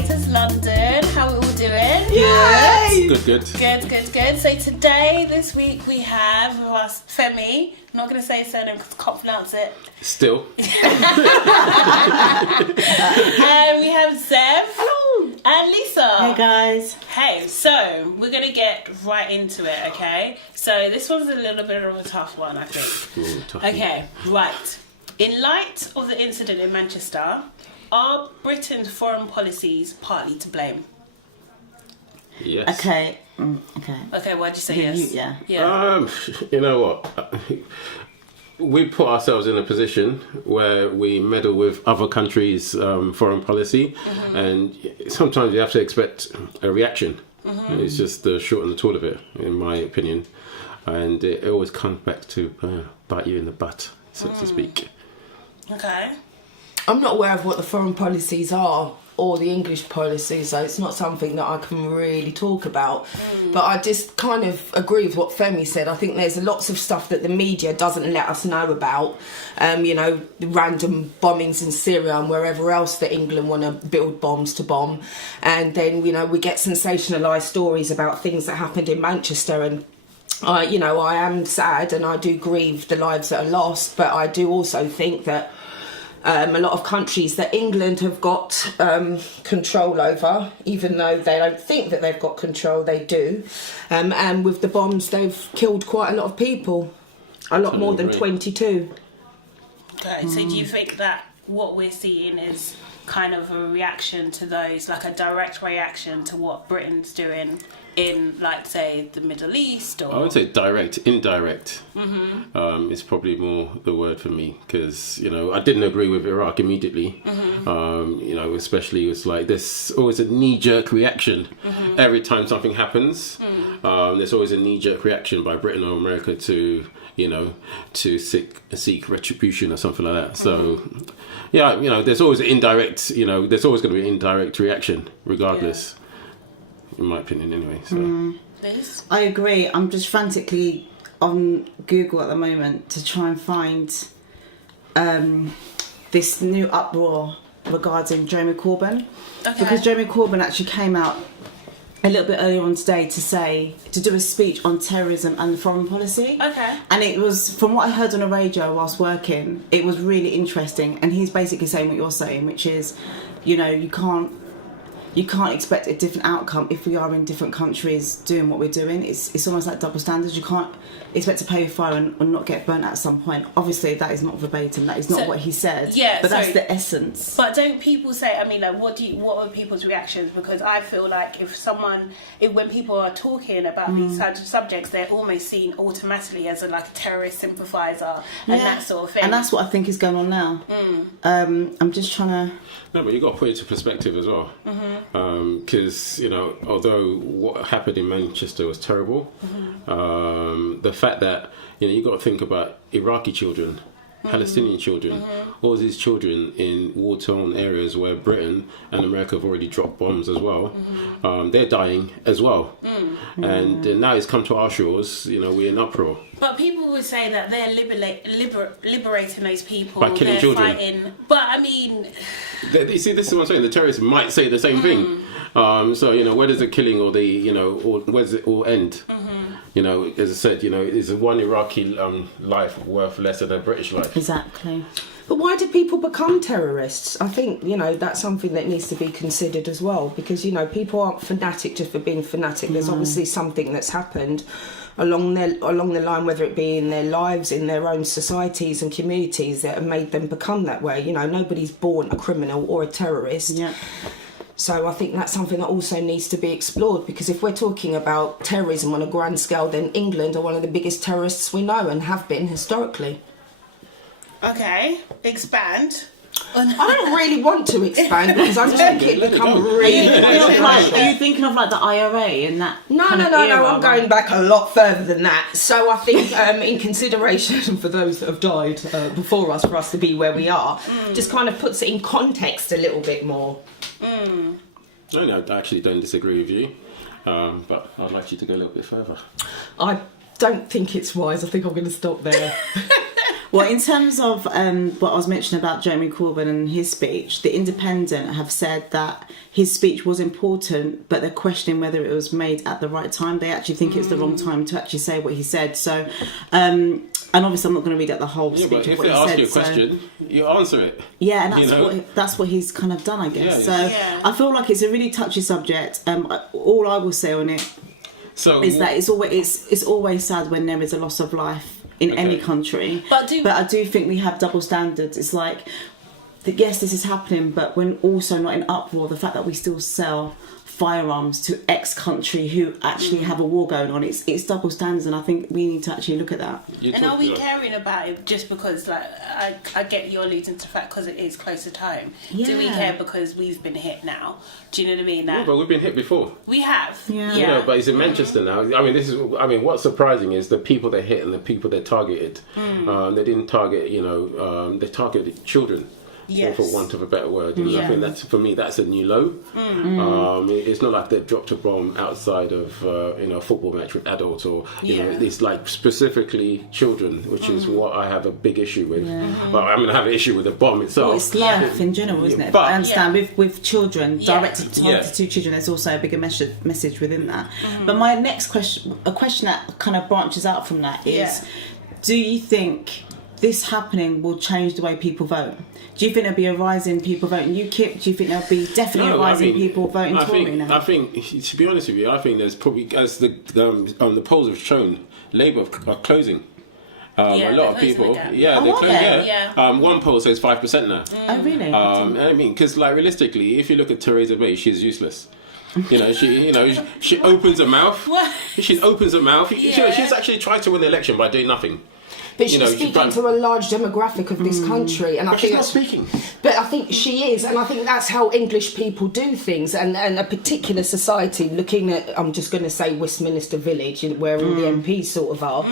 Creators London. How are we all doing? Yay! Good. Good. So today, this week, we have with us Femi. I'm not going to say his surname because I can't pronounce it. Still. And we have Zev. Hello. And Lisa. Hey guys. Hey, so we're going to get right into it, okay? So this one's a little bit of a tough one, I think. Ooh, tough. Okay, right. In light of the incident in Manchester, are Britain's foreign policies partly to blame? Yes. Okay. Okay, why'd you say yes? Yeah. You know what? We put ourselves in a position where we meddle with other countries' foreign policy, and sometimes you have to expect a reaction. It's just the short and the tall of it, in my opinion, and it always comes back to bite you in the butt, so to speak. Okay. I'm not aware of what the foreign policies are or the English policies, so it's not something that I can really talk about. But I just kind of agree with what Femi said. I think there's lots of stuff that the media doesn't let us know about. You know, the random bombings in Syria and wherever else that England want to build bombs to bomb. And then, you know, we get sensationalised stories about things that happened in Manchester, and I am sad and I do grieve the lives that are lost, but I do also think that a lot of countries that England have got control over, even though they don't think that they've got control, they do. And with the bombs, they've killed quite a lot of people, a lot more than 22. Okay, so do you think that what we're seeing is kind of a reaction to those, like a direct reaction to what Britain's doing in, like, say, the Middle East? Or... I would say direct, indirect. Is probably more the word for me, because I didn't agree with Iraq immediately. Especially it's like there's always a knee-jerk reaction every time something happens. There's always a knee-jerk reaction by Britain or America to seek retribution or something like that. So there's always an indirect. There's always going to be an indirect reaction, regardless. In my opinion, anyway. So. I agree. I'm just frantically on Google at the moment to try and find this new uproar regarding Jeremy Corbyn. Okay. Because Jeremy Corbyn actually came out a little bit earlier on today to do a speech on terrorism and foreign policy. Okay. And it was, from what I heard on the radio whilst working, it was really interesting. And he's basically saying what you're saying, which is, you can't expect a different outcome if we are in different countries doing what we're doing. It's almost like double standards. You can't expect to pay with fire and not get burnt at some point. Obviously, that is not verbatim. That is not what he said. Yeah, but that's the essence. But don't people say? I mean, like, what are people's reactions? Because I feel like when people are talking about these types of subjects, they're almost seen automatically as a terrorist sympathiser and that sort of thing. And that's what I think is going on now. I'm just trying to. No, but you've got to put it into perspective as well. Because, although what happened in Manchester was terrible, the fact that, you've got to think about Iraqi children, Palestinian children, all these children in war-torn areas where Britain and America have already dropped bombs as well. They're dying as well. And now it's come to our shores, we're in uproar. But people would say that they're liberating those people. By killing children. Fighting. But, I mean... You see, this is what I'm saying. The terrorists might say the same thing. So, where does the killing or or where does it all end? As I said, is one Iraqi life worth less than a British life? Exactly. But why do people become terrorists? I think, that's something that needs to be considered as well, because, people aren't fanatic just for being fanatic. There's obviously something that's happened along the line, whether it be in their lives, in their own societies and communities, that have made them become that way. Nobody's born a criminal or a terrorist. Yeah. So I think that's something that also needs to be explored, because if we're talking about terrorism on a grand scale, then England are one of the biggest terrorists we know and have been historically. Okay, expand. I don't really want to expand, because I just think it become really... Are you thinking of the IRA and that? No, I'm going back a lot further than that. So I think in consideration for those that have died before us, for us to be where we are, just kind of puts it in context a little bit more. No, I actually don't disagree with you, but I'd like you to go a little bit further. I don't think it's wise. I think I'm going to stop there. Well, in terms of what I was mentioning about Jeremy Corbyn and his speech, the Independent have said that his speech was important, but they're questioning whether it was made at the right time. They actually think it's the wrong time to actually say what he said. So, and obviously I'm not going to read out the whole speech but of if what they he ask said. you a question, you answer it. Yeah, and You know? that's what he's kind of done, I guess. Yeah. So I feel like it's a really touchy subject. All I will say on it So is that it's always sad when there is a loss of life in any country. But I do think we have double standards. It's like, yes, this is happening, but we're also not in uproar. The fact that we still sell firearms to X country who actually have a war going on, it's double standards, and I think we need to actually look at that. And are we caring about it just because, like, I get you're alluding to the fact because it is close to time. Do we Yeah. care because we've been hit now? Do you know what I mean? That but we've been hit before. we have. Yeah. You know, but it's in Manchester now. I mean, what's surprising is the people they hit and the people they targeted. They didn't target, they targeted children. Yes. For want of a better word, I Yeah. think that's, for me, that's a new low. It's not like they've dropped a bomb outside of a football match with adults, or it's like specifically children, which is what I have a big issue with. But I'm going to have an issue with the bomb itself. Well, it's life in general, isn't it? But- I understand with children, directed Yeah. to children, there's also a bigger message within that. But my next question, a question that kind of branches out from that is, do you think this happening will change the way people vote? Do you think there'll be a rise in people voting UKIP? Do you think there'll be definitely a rise in people voting Tory now? I think, to be honest with you, I think there's probably, as the polls have shown, Labour are closing. A lot of people, they're they're closing. Yeah. One poll says 5% now. Oh, really? I mean, because like realistically, if you look at Theresa May, she's useless. She opens her mouth. What? She opens her mouth. She's actually tried to win the election by doing nothing. But she's she's speaking done- to a large demographic of this country, and I But she's think not speaking. But I think she is, and I think that's how English people do things, and a particular society. Looking at, I'm just going to say Westminster Village, where all the MPs sort of are.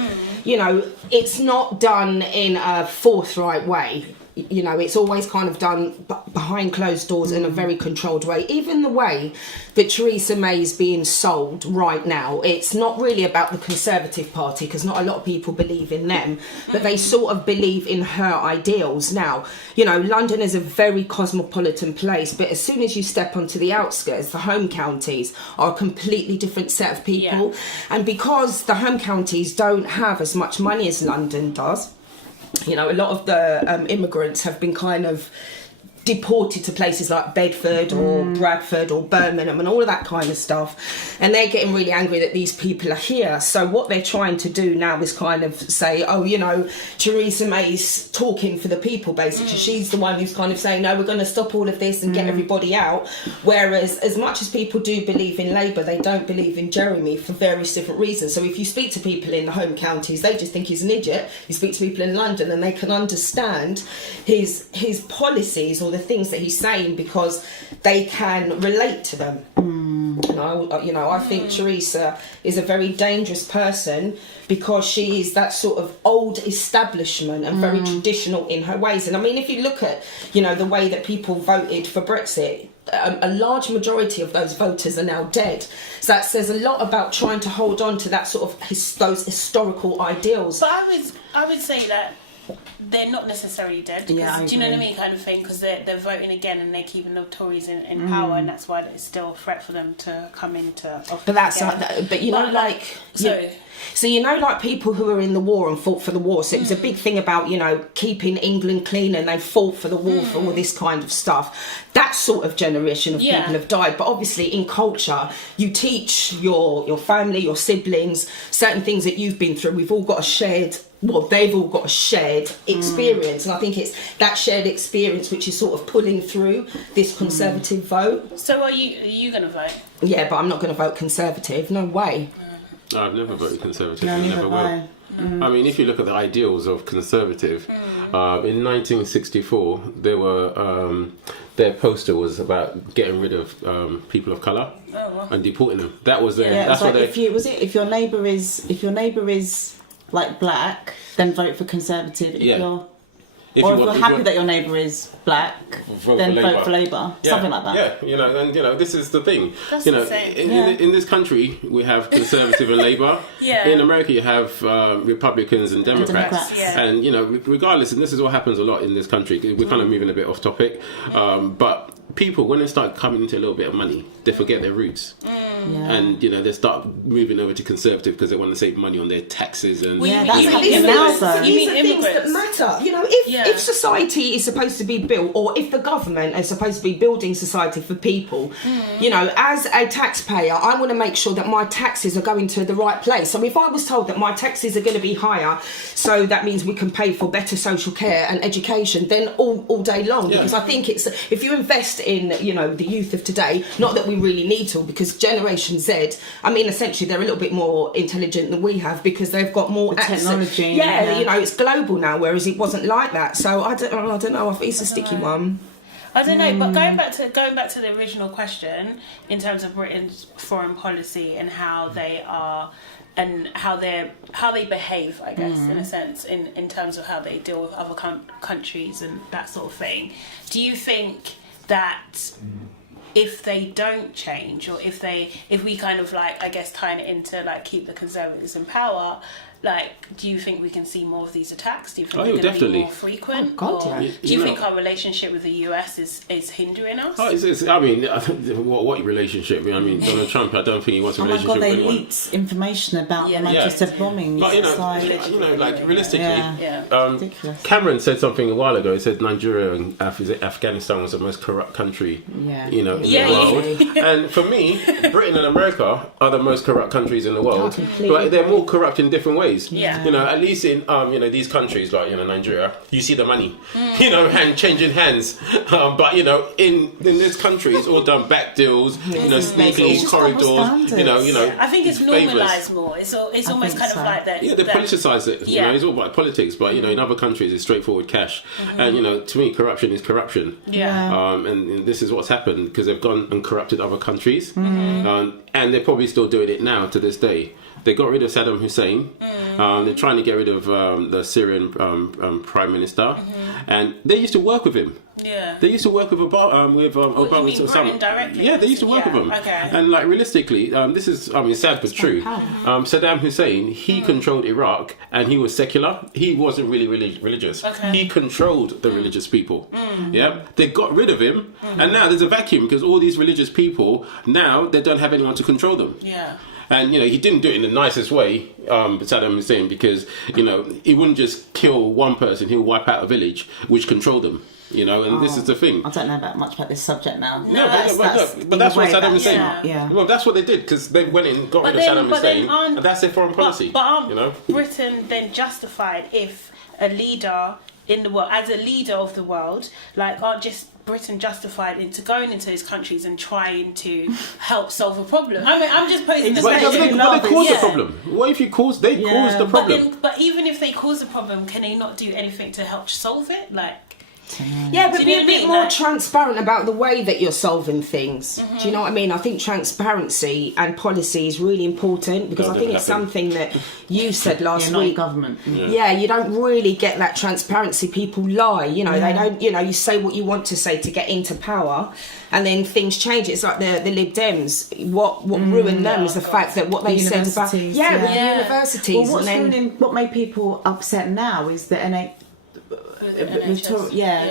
It's not done in a forthright way. It's always kind of done behind closed doors in a very controlled way. Even the way that Theresa May is being sold right now, it's not really about the Conservative Party, because not a lot of people believe in them, but they sort of believe in her ideals. Now, London is a very cosmopolitan place, but as soon as you step onto the outskirts, the home counties are a completely different set of people. Yeah. And because the home counties don't have as much money as London does, a lot of the immigrants have been kind of deported to places like Bedford or Bradford or Birmingham and all of that kind of stuff, and they're getting really angry that these people are here. So what they're trying to do now is kind of say, Theresa May's talking for the people, basically. She's the one who's kind of saying, no, we're going to stop all of this and get everybody out, whereas as much as people do believe in Labour, they don't believe in Jeremy for various different reasons. So if you speak to people in the home counties, they just think he's an idiot. You speak to people in London and they can understand his policies or the things that he's saying because they can relate to them. I think Theresa is a very dangerous person because she is that sort of old establishment and very traditional in her ways. And I mean, if you look at, the way that people voted for Brexit, a large majority of those voters are now dead. So that says a lot about trying to hold on to that sort of those historical ideals. But I would say that they're not necessarily dead. Do you know what I mean, kind of thing? Because they're voting again and they're keeping the Tories in power, and that's why it's still a threat for them to come into office. But that's again. like people who are in the war and fought for the war. So it was a big thing about keeping England clean, and they fought for the war for all this kind of stuff. That sort of generation of people have died. But obviously, in culture, you teach your family, your siblings, certain things that you've been through. We've all got a shared. Well, they've all got a shared experience, and I think it's that shared experience which is sort of pulling through this Conservative vote. So are you going to vote? Yeah, but I'm not going to vote Conservative. No way. I've never voted Conservative. No, I neither never have will. I mean, if you look at the ideals of Conservative, in 1964, there were their poster was about getting rid of people of colour and deporting them. That was their. That's what they. If your neighbour is like black, then vote for Conservative. If you're Or if you're happy that your neighbour is black, then vote for Labour. Yeah, Something like that. Yeah, and this is the thing. That's insane. In this country, we have Conservative and Labour. Yeah. In America, you have Republicans and Democrats. Yeah. And, regardless, and this is what happens a lot in this country, we're kind of moving a bit off topic, but people, when they start coming into a little bit of money, they forget their roots. And, they start moving over to Conservative because they want to save money on their taxes. And that's you happening mean now, immigrants? though. You These mean are things that immigrants? matter. If society is supposed to be built, or if the government is supposed to be building society for people, as a taxpayer, I want to make sure that my taxes are going to the right place. So if I was told that my taxes are going to be higher, so that means we can pay for better social care and education, then all day long. Yeah. Because I think it's, if you invest in, the youth of today, not that we really need to, because Generation Z, I mean, essentially they're a little bit more intelligent than we have because they've got more access. Technology. Yeah, it's global now, whereas it wasn't like that. So I don't know. I think it's a sticky one. I don't know, but going back to the original question in terms of Britain's foreign policy and how they are and how they behave, I guess, in a sense, in terms of how they deal with other countries and that sort of thing. Do you think that if they don't change, or if we kind of I guess tying it into keep the Conservatives in power, do you think we can see more of these attacks? Do you think they're going to definitely. be more frequent? Oh, God, Or yeah. do you think our relationship with the US is hindering us? What relationship? Donald Trump, I don't think he wants a Oh my relationship God, they with anyone. leaked information about Yeah. the Manchester bombings. But It's realistically, Yeah. ridiculous. Cameron said something a while ago. He said Nigeria and Afghanistan was the most corrupt country, Yeah. in the Yeah, world. And for me, Britain and America are the most corrupt countries in the world. completely But they're more corrupt in different ways. Yeah. At least in these countries like Nigeria, you see the money, hand changing hands. But in these countries, it's all done back deals. Sneaky It's just corridors. double standards. I think it's favours. normalised more. It's almost think kind so. of like that. Yeah, they politicise it. Yeah. It's all about politics. But in other countries, it's straightforward cash. And to me, corruption is corruption. Yeah. And this is what's happened because they've gone and corrupted other countries, and they're probably still doing it now to this day. They got rid of Saddam Hussein. They're trying to get rid of the Syrian Prime Minister, and they used to work with him. Yeah. They used to work with Obama. you mean Britain directly? Yeah, they used to work with him. Okay. And realistically, this is sad but true. Saddam Hussein, he controlled Iraq, and he was secular. He wasn't really religious. Okay. He controlled the religious people. Yeah, they got rid of him, and now there's a vacuum because all these religious people now they don't have anyone to control them. Yeah. And he didn't do it in the nicest way, Saddam Hussein, because he wouldn't just kill one person; he would wipe out a village, which controlled them. And this is the thing. I don't know much about this subject now. No, but that's what Saddam Hussein. Yeah. Well, that's what they did because they went and got rid of Saddam Hussein, and that's their foreign policy. But aren't Britain then justified if a leader in the world, as a leader of the world, aren't just Britain justified into going into those countries and trying to help solve a problem? I mean, I'm just posing the But question. they caused the problem. What if caused the problem? But even if they cause a problem, can they not do anything to help solve it? Yeah, but Do you be know a what I bit mean? more transparent about the way that you're solving things. Do you know what I mean? I think transparency and policy is really important because No, I think it's definitely. something that you said last Not week. government. Yeah, you don't really get that transparency. People lie, they don't, you say what you want to say to get into power and then things change. It's like the Lib Dems. What ruined them is the fact that what they said about with universities. Well, what's and then, ruining, what made people upset now is the NHS.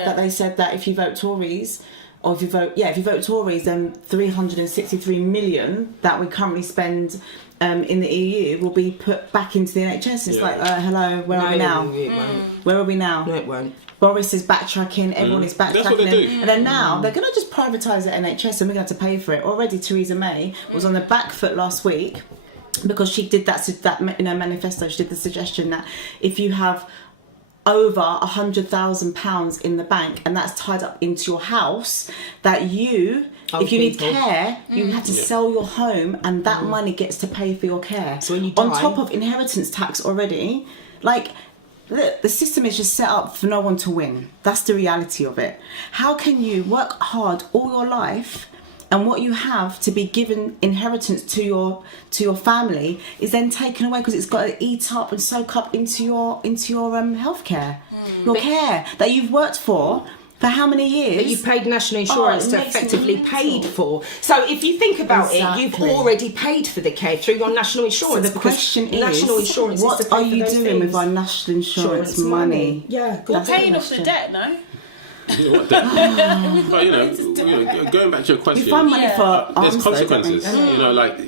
that they said that if you vote Tories, or if you vote Tories, then 363 million that we currently spend in the EU will be put back into the NHS. It's hello, where are we now? It won't. Where are we now? No, it won't. Boris is backtracking, everyone is backtracking. That's what they do. And then now they're going to just privatise the NHS and we're going to have to pay for it. Already Theresa May was on the back foot last week because she did that manifesto. She did the suggestion that if you have over £100,000 in the bank and that's tied up into your house, that if you need care, you have to sell your home and that money gets to pay for your care. So when you on die- top of inheritance tax already, look, the system is just set up for no one to win. That's the reality of it. How can you work hard all your life and what you have to be given inheritance to your family is then taken away because it's got to eat up and soak up into your healthcare? your care that you've worked for how many years? That you've paid national insurance it to makes it effectively mental. paid for. So if you think about it, you've Exactly. already paid for the care through your national insurance. So the because question national is, insurance what is to pay are for you those doing with things. our national insurance Insurance money? Yeah, good. We're That's the paying off the question. debt, no? You know what, but going back to your question, We find money Yeah. for there's arms, though, don't we? consequences. You know, like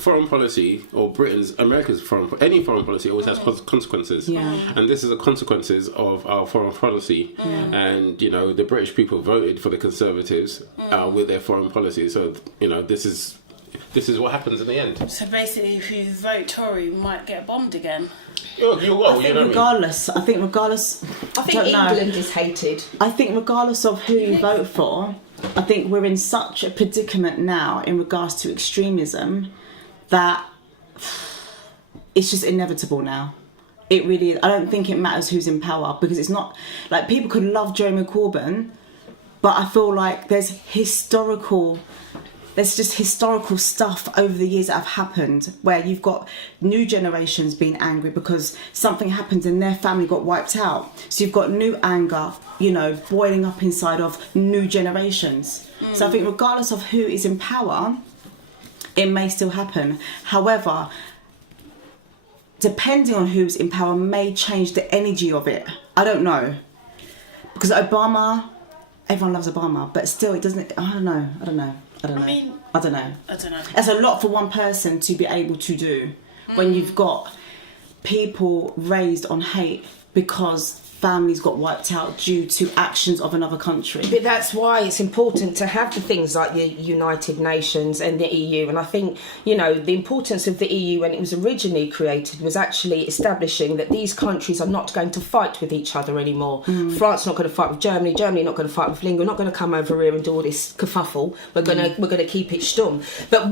foreign policy or America's any foreign policy always has consequences. Yeah. And this is the consequences of our foreign policy. And you know, the British people voted for the Conservatives with their foreign policy. So you know, this is what happens in the end. So basically, if you vote Tory, you might get bombed again. You will. I You think know what I mean? regardless, I think I think England is hated. I think regardless of who you vote for, I think we're in such a predicament now in regards to extremism that it's just inevitable now. It really is. I don't think it matters who's in power, because it's not like people could love Jeremy Corbyn, but I feel like there's just historical stuff over the years that have happened where you've got new generations being angry because something happened and their family got wiped out. So you've got new anger, you know, boiling up inside of new generations. So I think regardless of who is in power, it may still happen. However, depending on who's in power may change the energy of it. I don't know. Because Obama, everyone loves Obama, but still it doesn't, I don't know. I don't know. I mean, I don't know. That's a lot for one person to be able to do when you've got people raised on hate because families got wiped out due to actions of another country. But that's why it's important to have the things like the United Nations and the EU. And I think, you know, the importance of the EU when it was originally created was actually establishing that these countries are not going to fight with each other anymore. France not going to fight with Germany, Germany not going to fight with England, not going to come over here and do all this kerfuffle. We're going to keep it stum. But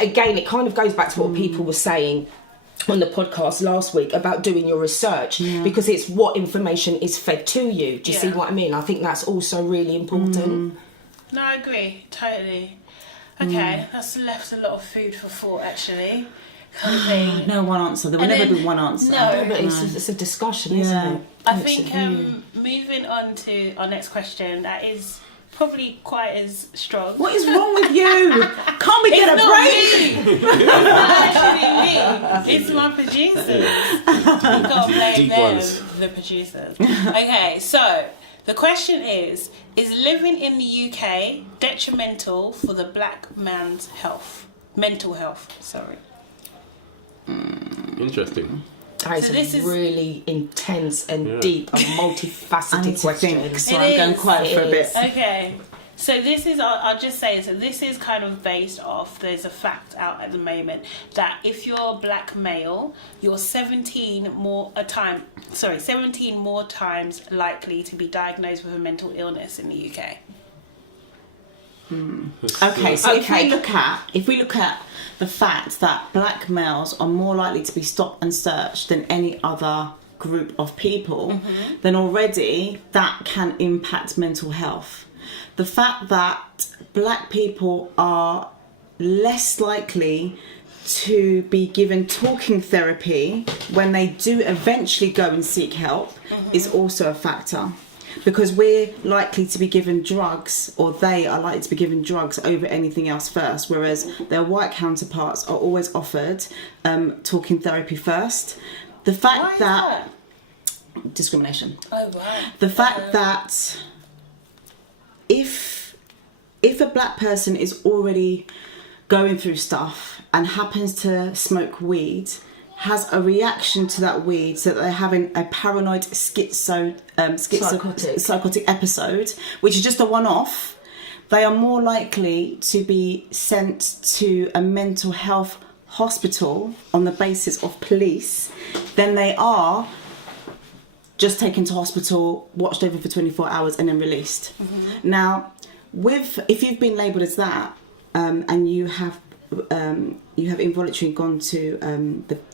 again, it kind of goes back to what people were saying on the podcast last week about doing your research, because it's what information is fed to you. Do you see what I mean? I think that's also really important. No, I agree, totally. Okay, that's left a lot of food for thought, actually. Kind of thing. No one answer. There will And never then- be one answer. no. But it's a discussion, isn't it? I think moving on to our next question, that is probably quite as strong. What is wrong with you? Can't we get a break? It's not actually me. It's my producers. You've got to blame Deep them, ones. the producers. Okay, so the question is living in the UK detrimental for the black man's health? Mental health, sorry. Interesting. That is So this a is- really intense and deep and I multifaceted need to question. think, so It I'm going is, quiet for a it bit. is. Okay, so this is, I'll just say, so this is kind of based off, there's a fact out at the moment that if you're a black male, you're 17 more times likely to be diagnosed with a mental illness in the UK. Okay, so Okay. if we look at the fact that black males are more likely to be stopped and searched than any other group of people, then already that can impact mental health. The fact that black people are less likely to be given talking therapy when they do eventually go and seek help is also a factor. Because we're likely to be given drugs, or they are likely to be given drugs over anything else first, whereas their white counterparts are always offered talking therapy first. The fact Why is that discrimination. Oh, right. The fact that if a black person is already going through stuff and happens to smoke weed, has a reaction to that weed, so that they're having a paranoid psychotic episode, which is just a one-off, they are more likely to be sent to a mental health hospital on the basis of police than they are just taken to hospital, watched over for 24 hours and then released. Now, if you've been labelled as that, and you have involuntarily gone to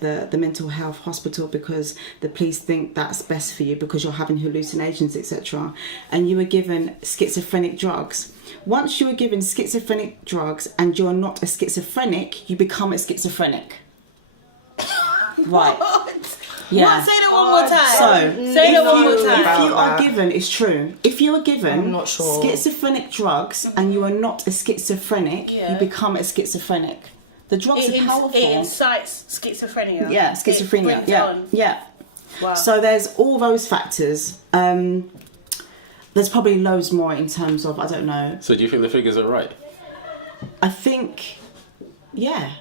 the mental health hospital because the police think that's best for you because you're having hallucinations, etc., and you were given schizophrenic drugs. Once you were given schizophrenic drugs and you're not a schizophrenic, you become a schizophrenic. Right. Yeah. Say that one more time. So, say that one more if time. you are given, it's true. If you are given I'm not sure. schizophrenic drugs and you are not a schizophrenic, Yeah. you become a schizophrenic. The drugs are powerful. It incites schizophrenia. Yeah, It schizophrenia. brings Yeah, on. yeah. Wow. So there's all those factors. There's probably loads more in terms of, I don't know. So do you think the figures are right? I think, yeah.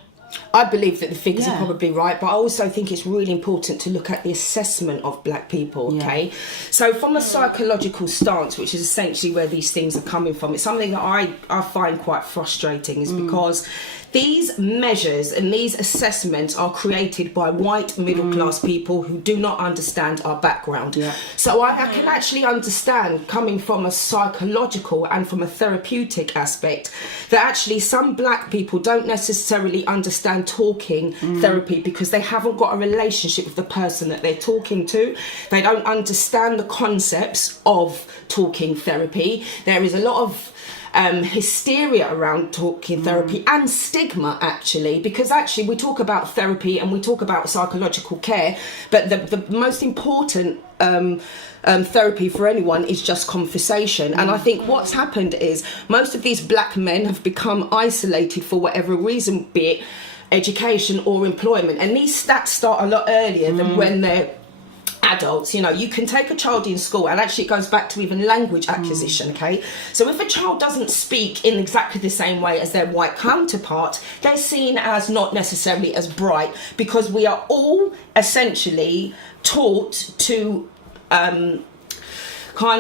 I believe that the figures are Yeah. probably right, but I also think it's really important to look at the assessment of black people, okay? So from a psychological stance, which is essentially where these things are coming from, it's something that I find quite frustrating, is because these measures and these assessments are created by white middle class people who do not understand our background. Yeah. So I can actually understand, coming from a psychological and from a therapeutic aspect, that actually some black people don't necessarily understand talking therapy because they haven't got a relationship with the person that they're talking to. They don't understand the concepts of talking therapy. There is a lot of hysteria around talking therapy and stigma, actually, because actually we talk about therapy and we talk about psychological care, but the most important therapy for anyone is just conversation. And I think what's happened is most of these black men have become isolated for whatever reason, be it education or employment, and these stats start a lot earlier than when they're adults. You know, you can take a child in school, and actually it goes back to even language acquisition, okay? So if a child doesn't speak in exactly the same way as their white counterpart, they're seen as not necessarily as bright, because we are all essentially taught to kind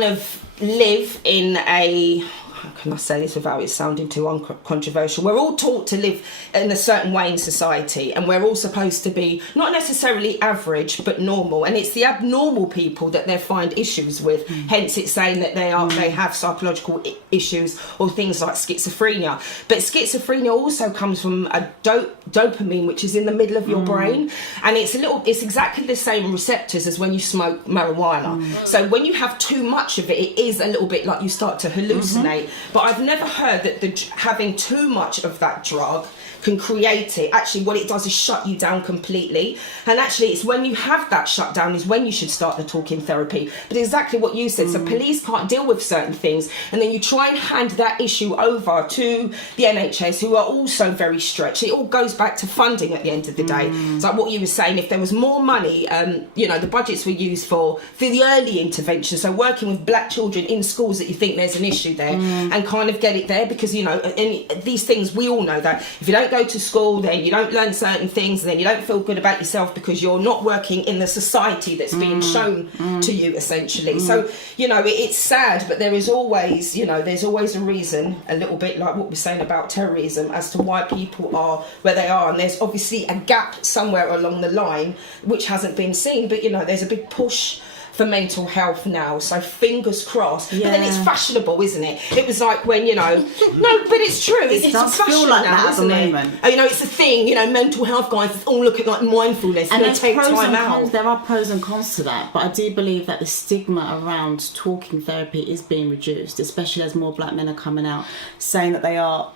of live in a, how can I say this without it sounding too controversial? We're all taught to live in a certain way in society, and we're all supposed to be not necessarily average but normal, and it's the abnormal people that they find issues with. Hence it's saying that they have psychological issues or things like schizophrenia. But schizophrenia also comes from a dopamine, which is in the middle of your brain, and it's exactly the same receptors as when you smoke marijuana. So when you have too much of it, it is a little bit like you start to hallucinate. But I've never heard that having too much of that drug can create it. Actually, what it does is shut you down completely. And actually, it's when you have that shutdown is when you should start the talking therapy. But exactly what you said, so police can't deal with certain things, and then you try and hand that issue over to the NHS, who are also very stretched. It all goes back to funding at the end of the day. It's like what you were saying, if there was more money, the budgets were used for the early intervention, so working with black children in schools that you think there's an issue there, and kind of get it there, because, these things, we all know that if you don't go to school, then you don't learn certain things, and then you don't feel good about yourself because you're not working in the society that's being shown to you, essentially. So, it's sad, but there is always, there's always a reason, a little bit like what we're saying about terrorism, as to why people are where they are, and there's obviously a gap somewhere along the line which hasn't been seen, but there's a big push for mental health now, so fingers crossed. But then it's fashionable, isn't it? It was like when, no, but it's true. It's does fashion feel like now, that at the isn't it? moment. It's a thing, mental health guys all look at like mindfulness, And there's take pros time and out. cons. There are pros and cons to that, but I do believe that the stigma around talking therapy is being reduced, especially as more black men are coming out saying that they are.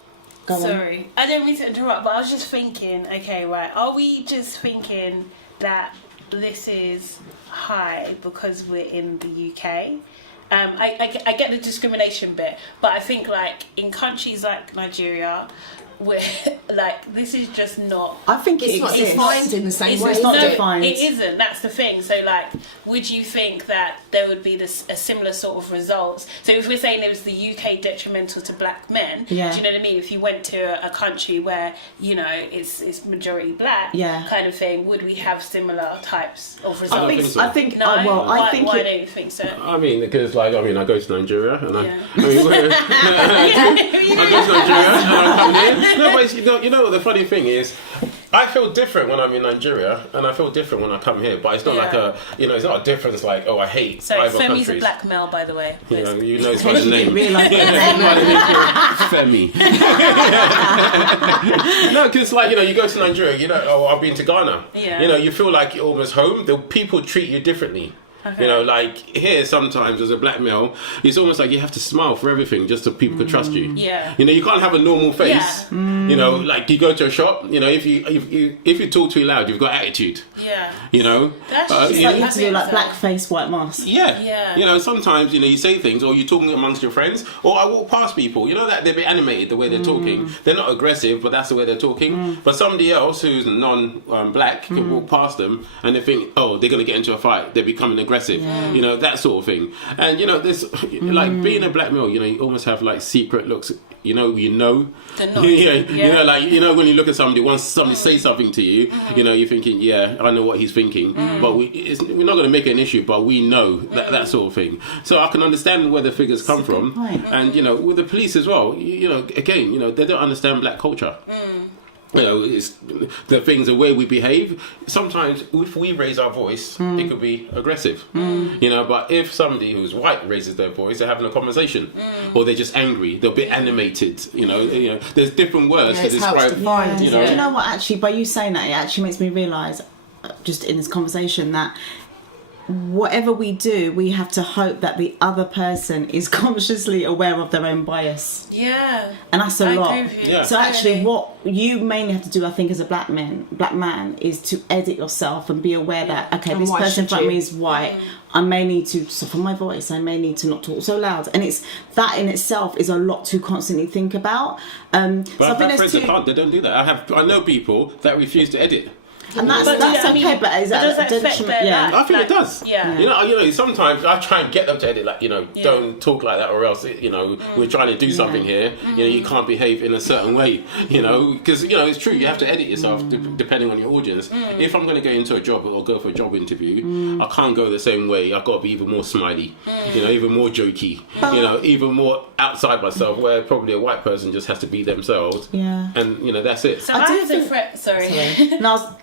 Sorry, I didn't mean to interrupt, but I was just thinking, okay, right, are we just thinking that this is high because we're in the UK? I get the discrimination bit, but I think like in countries like Nigeria, where like this is just not. I think It's not defined in the same way. It's not no, defined. It isn't. That's the thing. So, like, would you think that there would be a similar sort of results? So, if we're saying it was the UK detrimental to black men, do you know what I mean? If you went to a country where it's majority black, kind of thing, would we have similar types of results? I don't think so. I think. No. Why don't you think so? I mean, because I go to Nigeria, and I go to Nigeria, and I come here. No, but you know what the funny thing is, I feel different when I'm in Nigeria, and I feel different when I come here. But it's not like it's not a difference like, I hate either Femi's countries. a black male, by the way. You know it's by the name. Femi. No, because you go to Nigeria, I've been to Ghana. Yeah. You feel like you're almost home. The people treat you differently. Okay. Like here sometimes as a black male, it's almost like you have to smile for everything just so people can trust you. Yeah. You can't have a normal face. Yeah. Like you go to a shop, if you talk too loud, you've got attitude. Yeah. You know, That's just It's you like you know, have to do like I think so. blackface, white mask. yeah. Yeah. You know, sometimes, you know, you say things or you're talking amongst your friends, or I walk past people, you know, that they're a bit animated the way they're talking. They're not aggressive, but that's the way they're talking. But somebody else who's non-black can walk past them and they think, oh, they're going to get into a fight. They're becoming aggressive. You know, that sort of thing. And, you know, there's like being a black male, you know, you almost have like secret looks. You know, The nod. you know, like, you know, when you look at somebody, once somebody says something to you, you know, you're thinking, yeah, I know what he's thinking, but we're not going to make it an issue, but we know that sort of thing. So I can understand where the figures come from, point. and you know, with the police as well, you know, again, you know, they don't understand black culture. You know, it's the things, the way we behave. Sometimes, if we raise our voice, it could be aggressive. You know, but if somebody who's white raises their voice, they're having a conversation, or they're just angry, they're a bit animated. You know, there's different words to it's how it's describe. defined, You know, Do you know what? Actually, by you saying that, it actually makes me realise, just in this conversation, that whatever we do, we have to hope that the other person is consciously aware of their own bias, Yeah. and that's a I lot. agree with you. Yeah. So actually, Totally. what you mainly have to do, I think, as a black man, is to edit yourself and be aware that, okay, And this why person in should front of you? me is white. I may need to soften my voice. I may need to not talk so loud, and it's that in itself is a lot to constantly think about. So I But think my there's friends two. that can't, they don't do that. I know people that refuse to edit. And that's But that's I okay, mean, but is but does that that affect their yeah. life? I think Like, it does. yeah. You know, sometimes I try and get them to edit, like, you know, don't talk like that, or else, you know, we're trying to do something here. You know, you can't behave in a certain way. You know, because you know it's true. You have to edit yourself depending on your audience. If I'm going to go into a job or go for a job interview, I can't go the same way. I've got to be even more smiley. You know, even more jokey. You know, even more outside myself. Where probably a white person just has to be themselves. Yeah. And you know, that's it. So I I do have a think- friend. Sorry. No,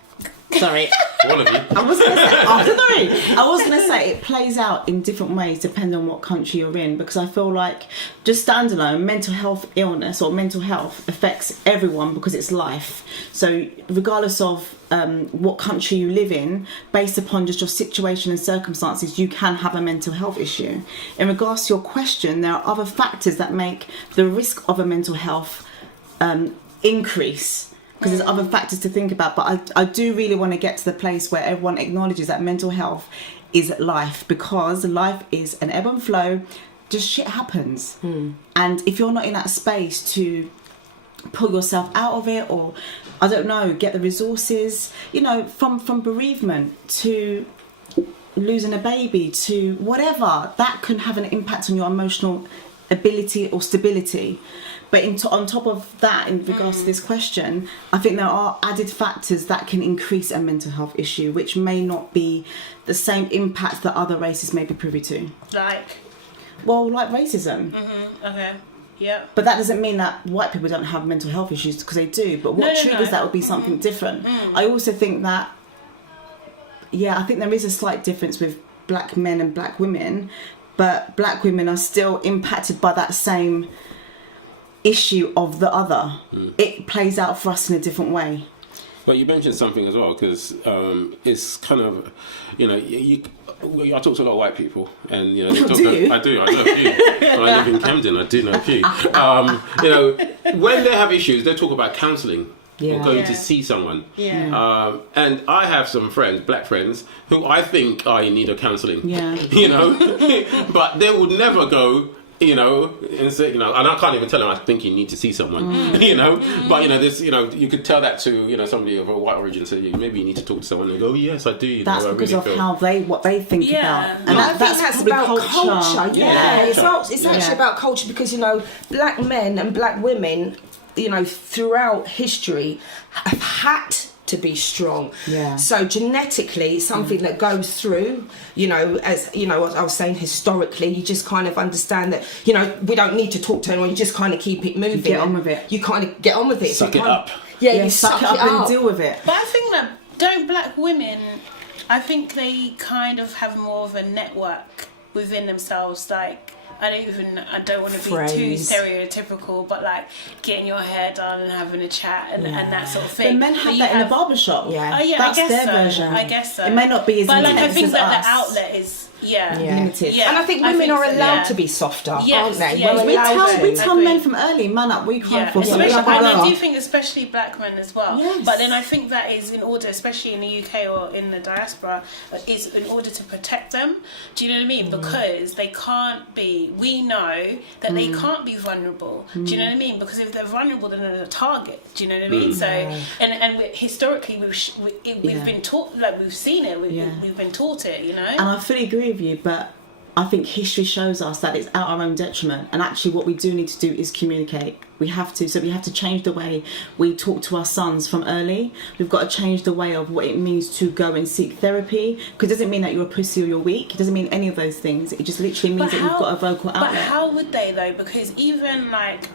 sorry. One of you. I was going to say, I was going to say it plays out in different ways depending on what country you're in, because I feel like just standalone mental health illness or mental health affects everyone because it's life. So regardless of what country you live in, based upon just your situation and circumstances, you can have a mental health issue. In regards to your question, there are other factors that make the risk of a mental health increase, because there's other factors to think about. But I do really want to get to the place where everyone acknowledges that mental health is life, because life is an ebb and flow. Just shit happens. And if you're not in that space to pull yourself out of it, or I don't know, get the resources, you know, from bereavement to losing a baby to whatever, that can have an impact on your emotional ability or stability. But on top of that, in regards to this question, I think there are added factors that can increase a mental health issue, which may not be the same impact that other races may be privy to. Like. Well, like racism. Okay. Yeah. But that doesn't mean that white people don't have mental health issues, because they do. But what No. triggers that would be something different. I also think that, I think there is a slight difference with black men and black women, but black women are still impacted by that same issue of the other. It plays out for us in a different way. But you mentioned something as well, because it's kind of, you know, I talk to a lot of white people, and you know, they talk Do you? I know a few. When I live in Camden, I do know a few. You know, when they have issues, they talk about counselling or going to see someone. Yeah. And I have some friends, black friends, who I think are in need of counselling. Yeah. You know, but they would never go. You know, and say, you know, and I can't even tell them I think you need to see someone. You know, but you know, this, you know, you could tell that to, you know, somebody of a white origin. So maybe you need to talk to someone and go, oh, yes, I do. You That's know, because I of really feel. what they think Yeah. about. And Yeah. I think that's probably about culture. Yeah. It's actually Yeah. about culture, because, you know, black men and black women, you know, throughout history have had to be strong. Yeah. So genetically, something that goes through, you know, as you know, I was saying, historically, you just kind of understand that, you know, we don't need to talk to anyone. You just kind of keep it moving. get on with it. You kind of get on with it. Suck you it kind up. Yeah, you suck it up and deal with it. But I think that don't black women, I think they kind of have more of a network within themselves. Like I don't want to be too Phrase. stereotypical, but like getting your hair done and having a chat and that sort of But thing. men have But you that in a barbershop. Yeah. Oh yeah, That's I guess their so. version. I guess so. It may not be as but like I intense think as that us. the outlet is limited. Yeah. And I think women are so, allowed yeah. to be softer, Yes, aren't they? yes. We're We allowed tell, we to. tell Agree. men from early, man up, we cry Yeah, for especially, blah, blah, and blah. I do think especially black men as well. Yes. But then I think that is in order, especially in the UK or in the diaspora, is in order to protect them. Do you know what I mean? Because they can't be. We know that they can't be vulnerable. Do you know what I mean? Because if they're vulnerable, then they're a target. Do you know what I mean? So and historically we've been taught, like we've seen it. We've been taught it. You know. And I fully agree with you, but I think history shows us that it's at our own detriment. And actually what we do need to do is communicate. We have to. So we have to change the way we talk to our sons from early. We've got to change the way of what it means to go and seek therapy. Because it doesn't mean that you're a pussy or you're weak. It doesn't mean any of those things. It just literally means that you've got a vocal outlet. But how would they though? Because even like,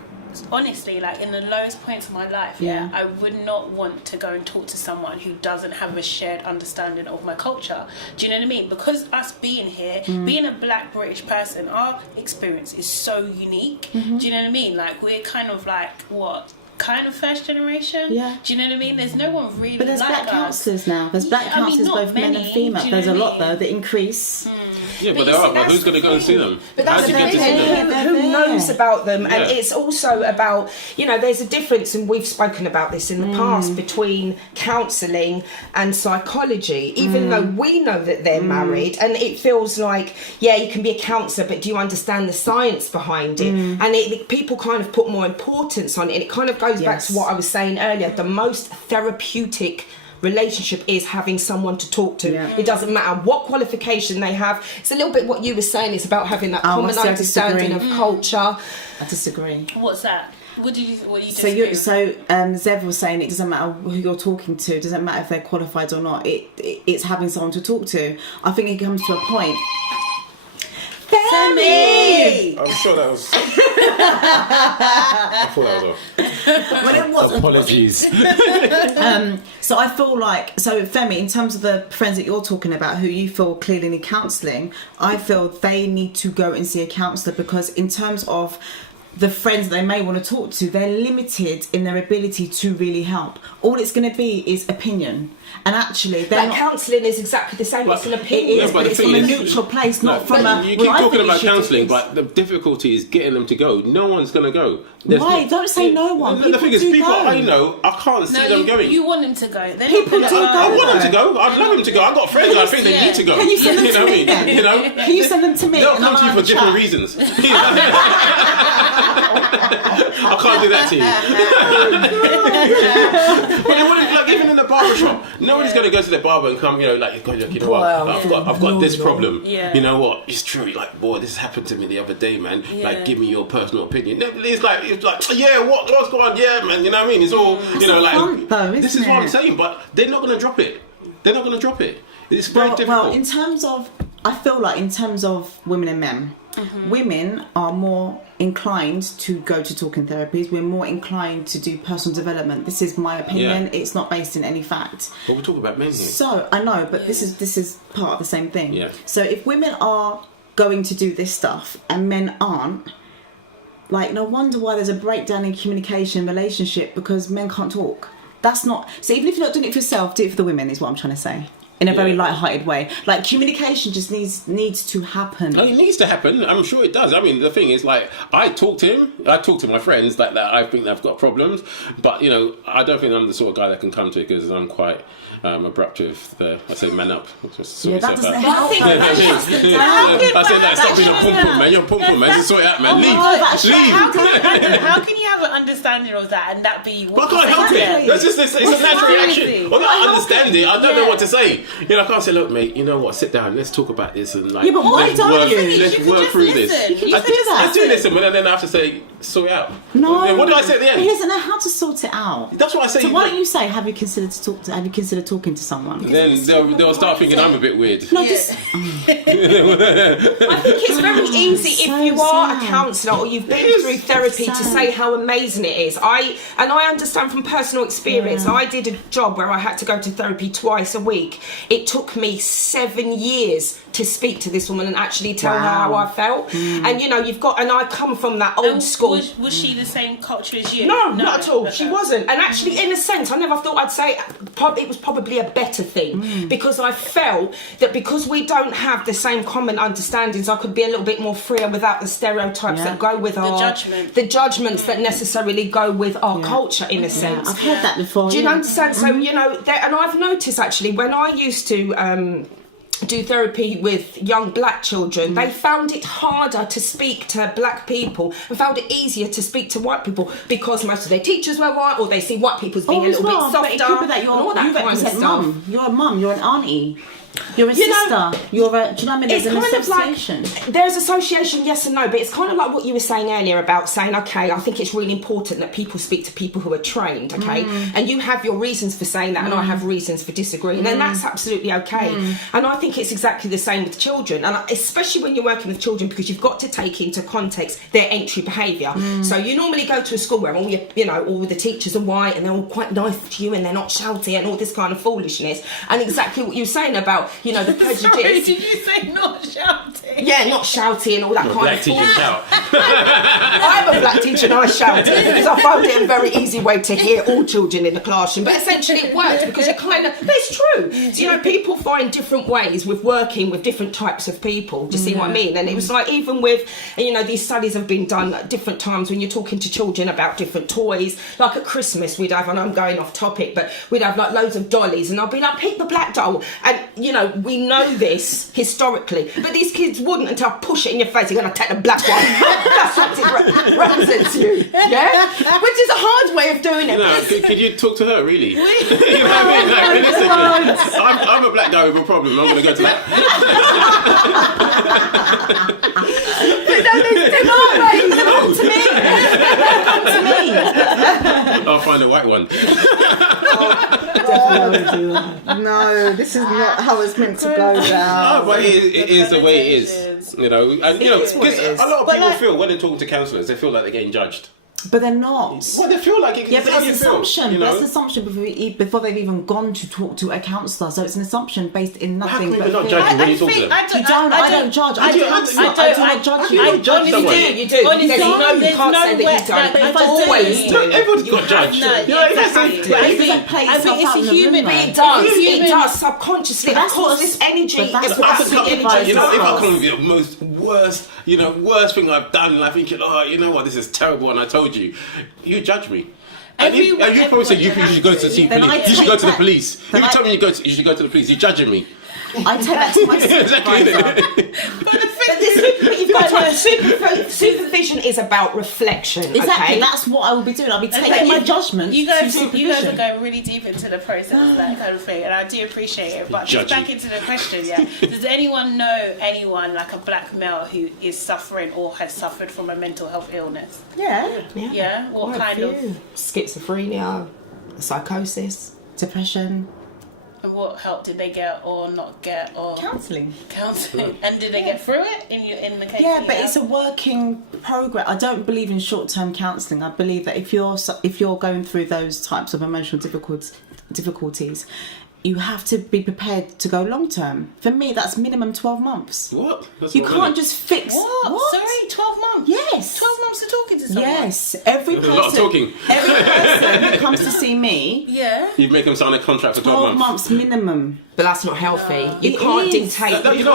honestly, like in the lowest points of my life, I would not want to go and talk to someone who doesn't have a shared understanding of my culture. Do you know what I mean? Because us being here, being a black British person, our experience is so unique. Do you know what I mean? Like we're kind of like kind of first generation. Yeah. Do you know what I mean? There's no one really. But there's like black us. counsellors now. There's black Yeah, I mean, counsellors, not both men many, and female. do you know There's a what I lot mean? though that increase. Yeah, but But they you see, are. But that's who's going to the go and see thing. them? But that's How do the you get to see thing. them? They're Who there. knows about them? And Yeah. it's also about, there's a difference, and we've spoken about this in the past, between counselling and psychology. Even though we know that they're married, and it feels like, you can be a counsellor, but do you understand the science behind it? And people kind of put more importance on it, and it kind of goes back to Yes. what I was saying earlier. The most therapeutic relationship is having someone to talk to. Yeah. It doesn't matter what qualification they have. It's a little bit what you were saying. It's about having that common I see, I understanding of disagree. culture. I disagree. What's that? What you So disagree with? Zev was saying it doesn't matter who you're talking to. It doesn't matter if they're qualified or not. It's having someone to talk to. I think it comes to a point. Femi! I'm sure that was. I thought that was off. Well, it wasn't. Apologies. So I feel like, Femi, in terms of the friends that you're talking about who you feel clearly need counselling, I feel they need to go and see a counsellor, because in terms of the friends that they may want to talk to, they're limited in their ability to really help. All it's going to be is opinion. And actually, they're Like not... counselling is exactly the same. It's an It opinion. is, Yeah, but but the it's thing from a is- neutral place, not from a... You well, keep I talking think about you should do counselling, this. but the difficulty is getting them to go. No one's going to go. Why? Don't say no one. The thing People is, do people go. I know, I can't see them going. You want them to go. They're People not do gonna go. I want them to go. I'd love them to go. I've got friends I think they need to go. Can you send them know to what I me mean? then? You know? Can you send them to me? They'll and come to you I'll for have a different chat? reasons. I can't do that to you. But they wouldn't, like, even in the barber shop, nobody's going to go to the barber and come, like, you know what, Well, I've got this problem. Yeah. You know what, it's true, like, boy, this happened to me the other day, man. Yeah. Like, give me your personal opinion. No, it's like, yeah, what's going on? Yeah, man, you know what I mean? It's all, like, fun, though, this isn't is what I'm it? saying, but they're not going to drop it. They're not going to drop it. It's very difficult. Well, in terms of, I feel like in terms of women and men, women are more inclined to go to talking therapies. We're more inclined to do personal development. This is my opinion. Yeah. It's not based in any fact. But we're talking about men here. So I know, but this is part of the same thing. Yeah. So if women are going to do this stuff and men aren't, like, no wonder why there's a breakdown in communication relationship, because men can't talk. That's not... So even if you're not doing it for yourself, do it for the women, is what I'm trying to say. In a very Yeah. light-hearted way. Like, communication just needs to happen. Oh, it needs to happen. I'm sure it does. I mean, the thing is, like, I talk to my friends that I think they've got problems, but, I don't think I'm the sort of guy that can come to it, because I'm quite abrupt with I say man up. Just Yeah, sort that yourself doesn't out. help. think though. that's just the I said that, stop being a pum-pum, man. You're a pum-pum, man. Just sort it out, man. Leave. that's Leave. How can you have an understanding of that and that be? But I can't help Exactly. it. That's just it's a natural crazy. reaction. Well, I understand it. I don't know Yeah. what to say. I can't say, look, mate. You know what? Sit down. Let's talk about this and like. Yeah, but why let's don't work, you? Let's You could work just through listen. this. You could just I do listen. listen, but then I have to say, sort it out. No. Then what do I say at the But he end? doesn't know how to sort it out. That's what I say. So why don't you say, have you considered talking to someone? Then they'll start thinking I'm a bit weird. No, just... I think it's very easy if so you are a sad. counsellor or you've been is. through therapy to Sad. say how amazing it is. I understand from personal experience. I did a job where I had to go to therapy twice a week. It took me 7 years to speak to this woman and actually tell her Wow. how I felt. And you know, and I come from that old school. Was she the same culture as you? No, not at all. Okay. She wasn't. And actually, in a sense, I never thought I'd say it was probably a better thing, because I felt that because we don't have the same common understandings, I could be a little bit more freer without the stereotypes that go with the judgments that necessarily go with our culture, in a sense. I've heard that before. Do you understand? So, you know, and I've noticed actually when I used to do therapy with young black children, they found it harder to speak to black people and found it easier to speak to white people because most of their teachers were white, or they see white people as being a little bit softer. But it could be that and all that you kind of represent stuff. mum. You're a mum. You're an auntie. You're a You know, sister. You're a. Do you know what I mean? There's It's an kind of association. like there's association, yes and no, but it's kind of like what you were saying earlier about saying, okay, I think it's really important that people speak to people who are trained, okay, and you have your reasons for saying that, and I have reasons for disagreeing, and that's absolutely okay. And I think it's exactly the same with children, and especially when you're working with children, because you've got to take into context their entry behaviour. So you normally go to a school where all all the teachers are white and they're all quite nice to you and they're not shouty and all this kind of foolishness, and exactly what you're saying about the prejudice. Sorry, did you say not shouting? Yeah, not shouty and all that kind Black of teachers stuff. shout. I'm a black teacher and I shouted because I found it a very easy way to hear all children in the classroom. But essentially it works because you're kind of, but it's true. So, people find different ways with working with different types of people. Do you see what I mean? And it was like, even with, these studies have been done at different times when you're talking to children about different toys. Like at Christmas we'd have, and I'm going off topic, but we'd have like loads of dollies and I'll be like, pick the black doll. And, we know this historically, but these kids wouldn't until I push it in your face. You're going to take the black one. That's what it represents you. Yeah? Which is a hard way of doing it. Could you talk to her, really? You know what I mean? Like, realistically, I'm a black guy with a problem. I'm going to go to that. Come to me. I'll find a white one. No, this is not how it's meant to go down. No, but it is the way it is. And because a lot of people feel when they're talking to counsellors, they feel like they're getting judged. But they're not. Well, they feel like it. Yeah, but it's an assumption. That's an assumption before they've even gone to talk to a counsellor. So it's an assumption based in How nothing. come but you're not fear. judging when you talk to them? I don't judge. I do not judge you. You judge someone. You do. Honestly, Because you can't say that you don't. If I always do. do. Everyone's got judged. No, Exactly. But It doesn't play I itself think out it's in a the human. room, It does. Human. It does subconsciously. But that's Because what- this energy. but that's It's what I could absolutely come, advice if I does. come with the most worst thing I've done, and I'm thinking, you know what, this is terrible, and I told you, you judge me. And you probably say you should go to the Then I police. You should take go to the that. police. Then You I- tell me you should go to the police. You're judging me. I take that to my supervisor. Supervision is about reflection. Exactly. Okay? That's what I will be doing. I'll be Okay, taking my judgment. You to guys supervision. are going really deep into the process of that kind of thing, and I do appreciate it. But just Judgy. back into the question, yeah. Does anyone know anyone like a black male who is suffering or has suffered from a mental health illness? Yeah. Yeah. What kind of? schizophrenia, psychosis. Depression. And what help did they get or not get or Counselling. counselling? And did they get through it in the case? Yeah, you but have? it's a working program. I don't believe in short-term counselling. I believe that if you're going through those types of emotional difficulties, you have to be prepared to go long-term. For me, that's minimum 12 months. What? That's You not can't money. just fix. What? Sorry, 12 months. Yes. 12 months of talking to someone. Yes, every There's person. a lot of talking. Every person who comes to see me, Yeah. You make them sign a contract for 12 12 months minimum. But that's not healthy. You It can't is. dictate. But you know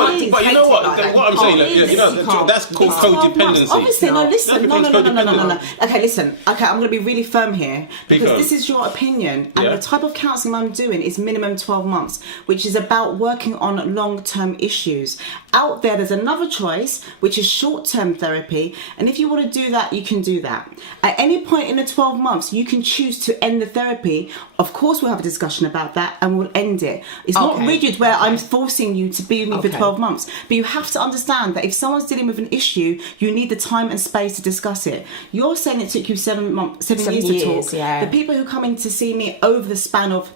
what? Like What I'm saying, can't. that's called It's 12 months. codependency. Obviously, no, listen. That No. becomes Okay, listen. Okay, I'm going to be really firm here because Because- this is your opinion, and Yeah. the type of counselling I'm doing is minimum 12 months, which is about working on long-term issues. Out there's another choice, which is short-term therapy, and if you want to do that, you can do that. At any point in the 12 months, you can choose to end the therapy. Of course, we'll have a discussion about that, and we'll end it. It's not Okay. rigid where I'm forcing you to be with me for Okay. 12 months. But you have to understand that if someone's dealing with an issue, you need the time and space to discuss it. You're saying it took you 7 years to talk. Yeah. The people who come in to see me over the span of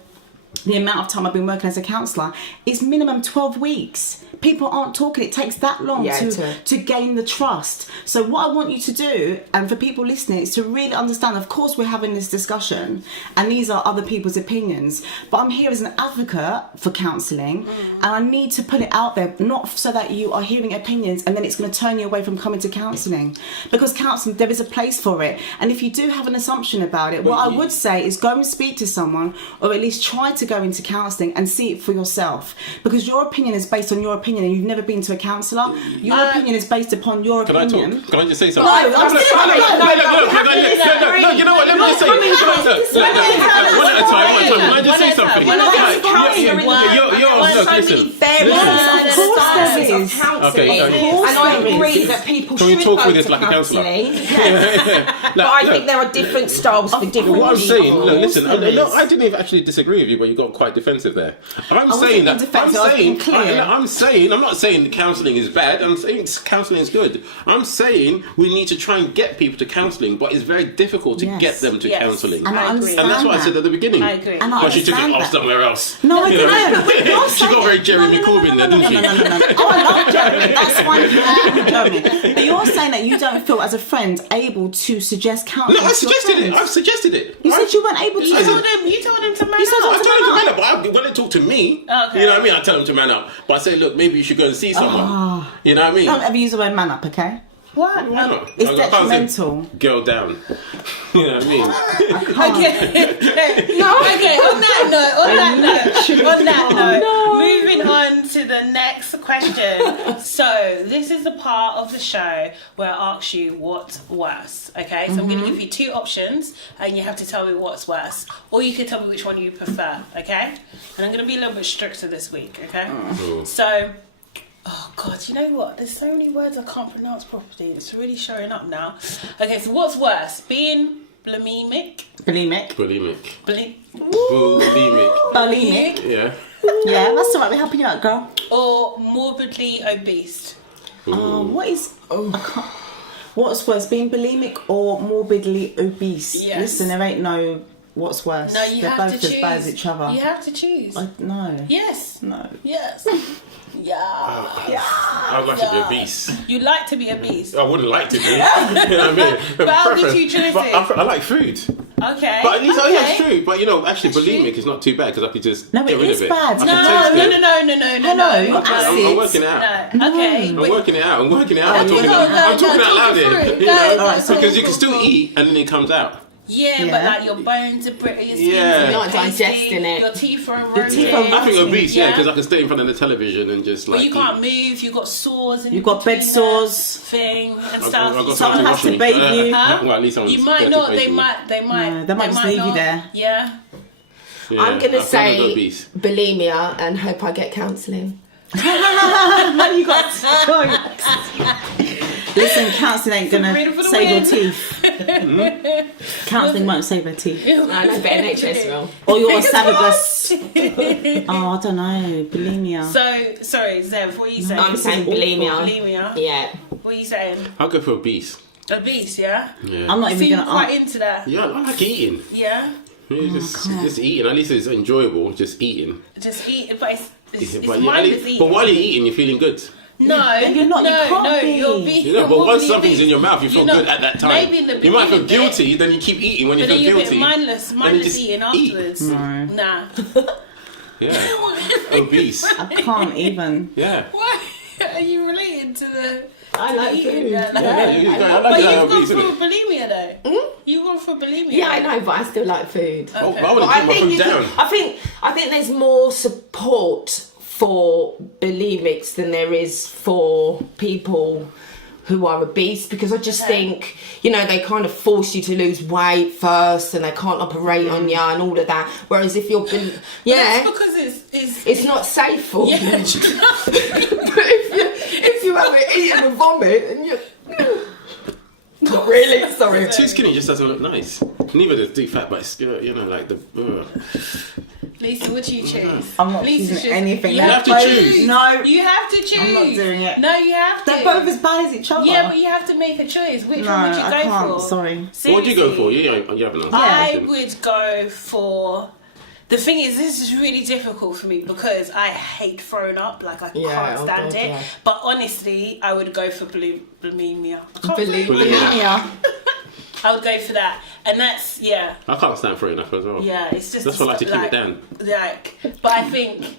the amount of time I've been working as a counsellor is minimum 12 weeks. People aren't talking. It takes that long to gain the trust. So what I want you to do, and for people listening, is to really understand, of course we're having this discussion and these are other people's opinions, but I'm here as an advocate for counselling, and I need to put it out there, not so that you are hearing opinions and then it's going to turn you away from coming to counselling. Because counselling, there is a place for it. And if you do have an assumption about it, what I would say is go and speak to someone, or at least try to go into counselling and see it for yourself. Because your opinion is based on your opinion, and you've never been to a counsellor. Your opinion is based upon your opinion. Can I talk? Can I just say something? No, I'm sorry. No, you know what? Let me just say. One at a time. Can I just say something? Listen. Of course there is. Okay. And I agree that people should go to counselling. But I think there are different styles for different What I'm people. saying, look, listen, I didn't even actually disagree with you, but you got quite defensive there. I'm saying that. I'm not saying counselling is bad. I'm saying counselling is good. I'm saying we need to try and get people to counselling, but it's very difficult to get them to counselling. And I agree. And that's what I said at the beginning. I agree. And I But she took it understand off that. somewhere else. No, I didn't. She got very Jeremy Corbyn there, didn't she? No. Oh, I love Jeremy. That's fine. Jeremy. But you're saying that you don't feel, as a friend, able to suggest counselling. No, I suggested it. I've suggested it. You said you weren't able to. You told him to man You said up. I told him to man up, but when they talk to me, Okay. you know what I mean? I tell them to man up. But I say, look, maybe you should go and see someone. You know what I mean? Don't ever use the word man up, okay? What? Why not? It's I can't say detrimental. Girl down. You know what I mean? Okay. Okay. On that note, moving on to the next question. So this is the part of the show where I ask you what's worse. Okay, so I'm going to give you two options, and you have to tell me what's worse, or you can tell me which one you prefer. Okay, and I'm going to be a little bit stricter this week. Okay, so. Oh God, you know what? There's so many words I can't pronounce properly. It's really showing up now. Okay, so what's worse? Being bulimic? Bulimic. Bulimic. Yeah. Yeah, that's alright. We're helping you out, girl. Or morbidly obese? What's worse, being bulimic or morbidly obese? Yes. Listen, there ain't no what's worse. No, you They're have both to as choose. bad as each other. You have to choose. No. Yes. No. Yes. Yeah. I'd like to be obese. You like to be obese. I wouldn't like to be. You know what I mean? But I'll be two choices. But I like food. Okay. But at least, okay. yeah, it's true. But you know, actually, That's bulimic true. is not too bad because I could just No, get it rid is of it. bad. I can No, taste it. no. You're acid. I'm working it out. No. Okay. I'm but- working it out. I'm working it out. I'm Okay, talking out loud here. through. You know? Go, Alright, so Because you can still eat and then it comes out. Yeah, but Yeah. like your bones are brittle, your skin's Yeah. a bit You're not pasty, digesting it. Your teeth are Your teeth are eroded. I think obese, yeah, Yeah. because I can stay in front of the television and just like. But you can't move. You've got sores. You've got bed sores. Thing and I've stuff. got Someone has to bathe you. Well, at least someone's You there might to not. bathe They me. might. No, they might just leave you not. there. Yeah. Yeah, I'm going to I say feel obese. bulimia and hope I get counselling. You got Listen, counselling ain't Read it gonna for the save your win. teeth. Counselling won't save her teeth. I know, but NHS will. Or your esophagus. Oh, I don't know. Bulimia. So sorry, Zev. What are you saying? I'm saying bulimia. Bulimia. Yeah. What are you saying? I'll go for obese. Obese, yeah. Yeah. I'm not even Seem gonna. quite into that. Yeah, I like eating. Yeah. Just eating. At least it's enjoyable. Just eating. Just eat, but it's But, yeah, mindless eating. but while you're eating, you're feeling good. No, you're not, you No, can't no, be. you're being. You know, but once something's in your mouth, you feel You're good not- at that time. Maybe in the you might feel beginning, guilty, then you keep eating when you But feel then you're a guilty. bit mindless then you just eating eat. afterwards. No. Nah. Yeah. Obese. I can't even. Yeah. Why are you related to the? I like eating? food. Yeah, like- I But like that you've gone obese, for isn't it? bulimia though. You've gone for bulimia. Yeah, I know, but I still like food. Oh, Okay. but I want But to I keep my think food you down. can, I think there's more support for bulimics than there is for people who are obese, because I just think, you know, they kind of force you to lose weight first and they can't operate on you and all of that. Whereas if you're That's because it's not safe for you. Yeah. But if you have it eaten and vomit and you not really, sorry. Too skinny just doesn't look nice. Neither does too fat, but it's, you know, like the. Lisa, what do you choose? I'm not Lisa choosing choose. anything. You They're have to both- choose. No. You have to choose. I'm not doing it. No, you have to. They're both as bad as each other. Yeah, but you have to make a choice. Which No, one would you I go can't. for? Sorry. What would you go for? Seriously. You haven't answered. I the question. would go for The thing is, this is really difficult for me because I hate throwing up. Like, I can't stand it. Yeah. But honestly, I would go for bulimia. Bulimia. I would go for that. And that's, yeah. I can't stand throwing up as well. Yeah, it's just... That's why I like to keep it down. But I think,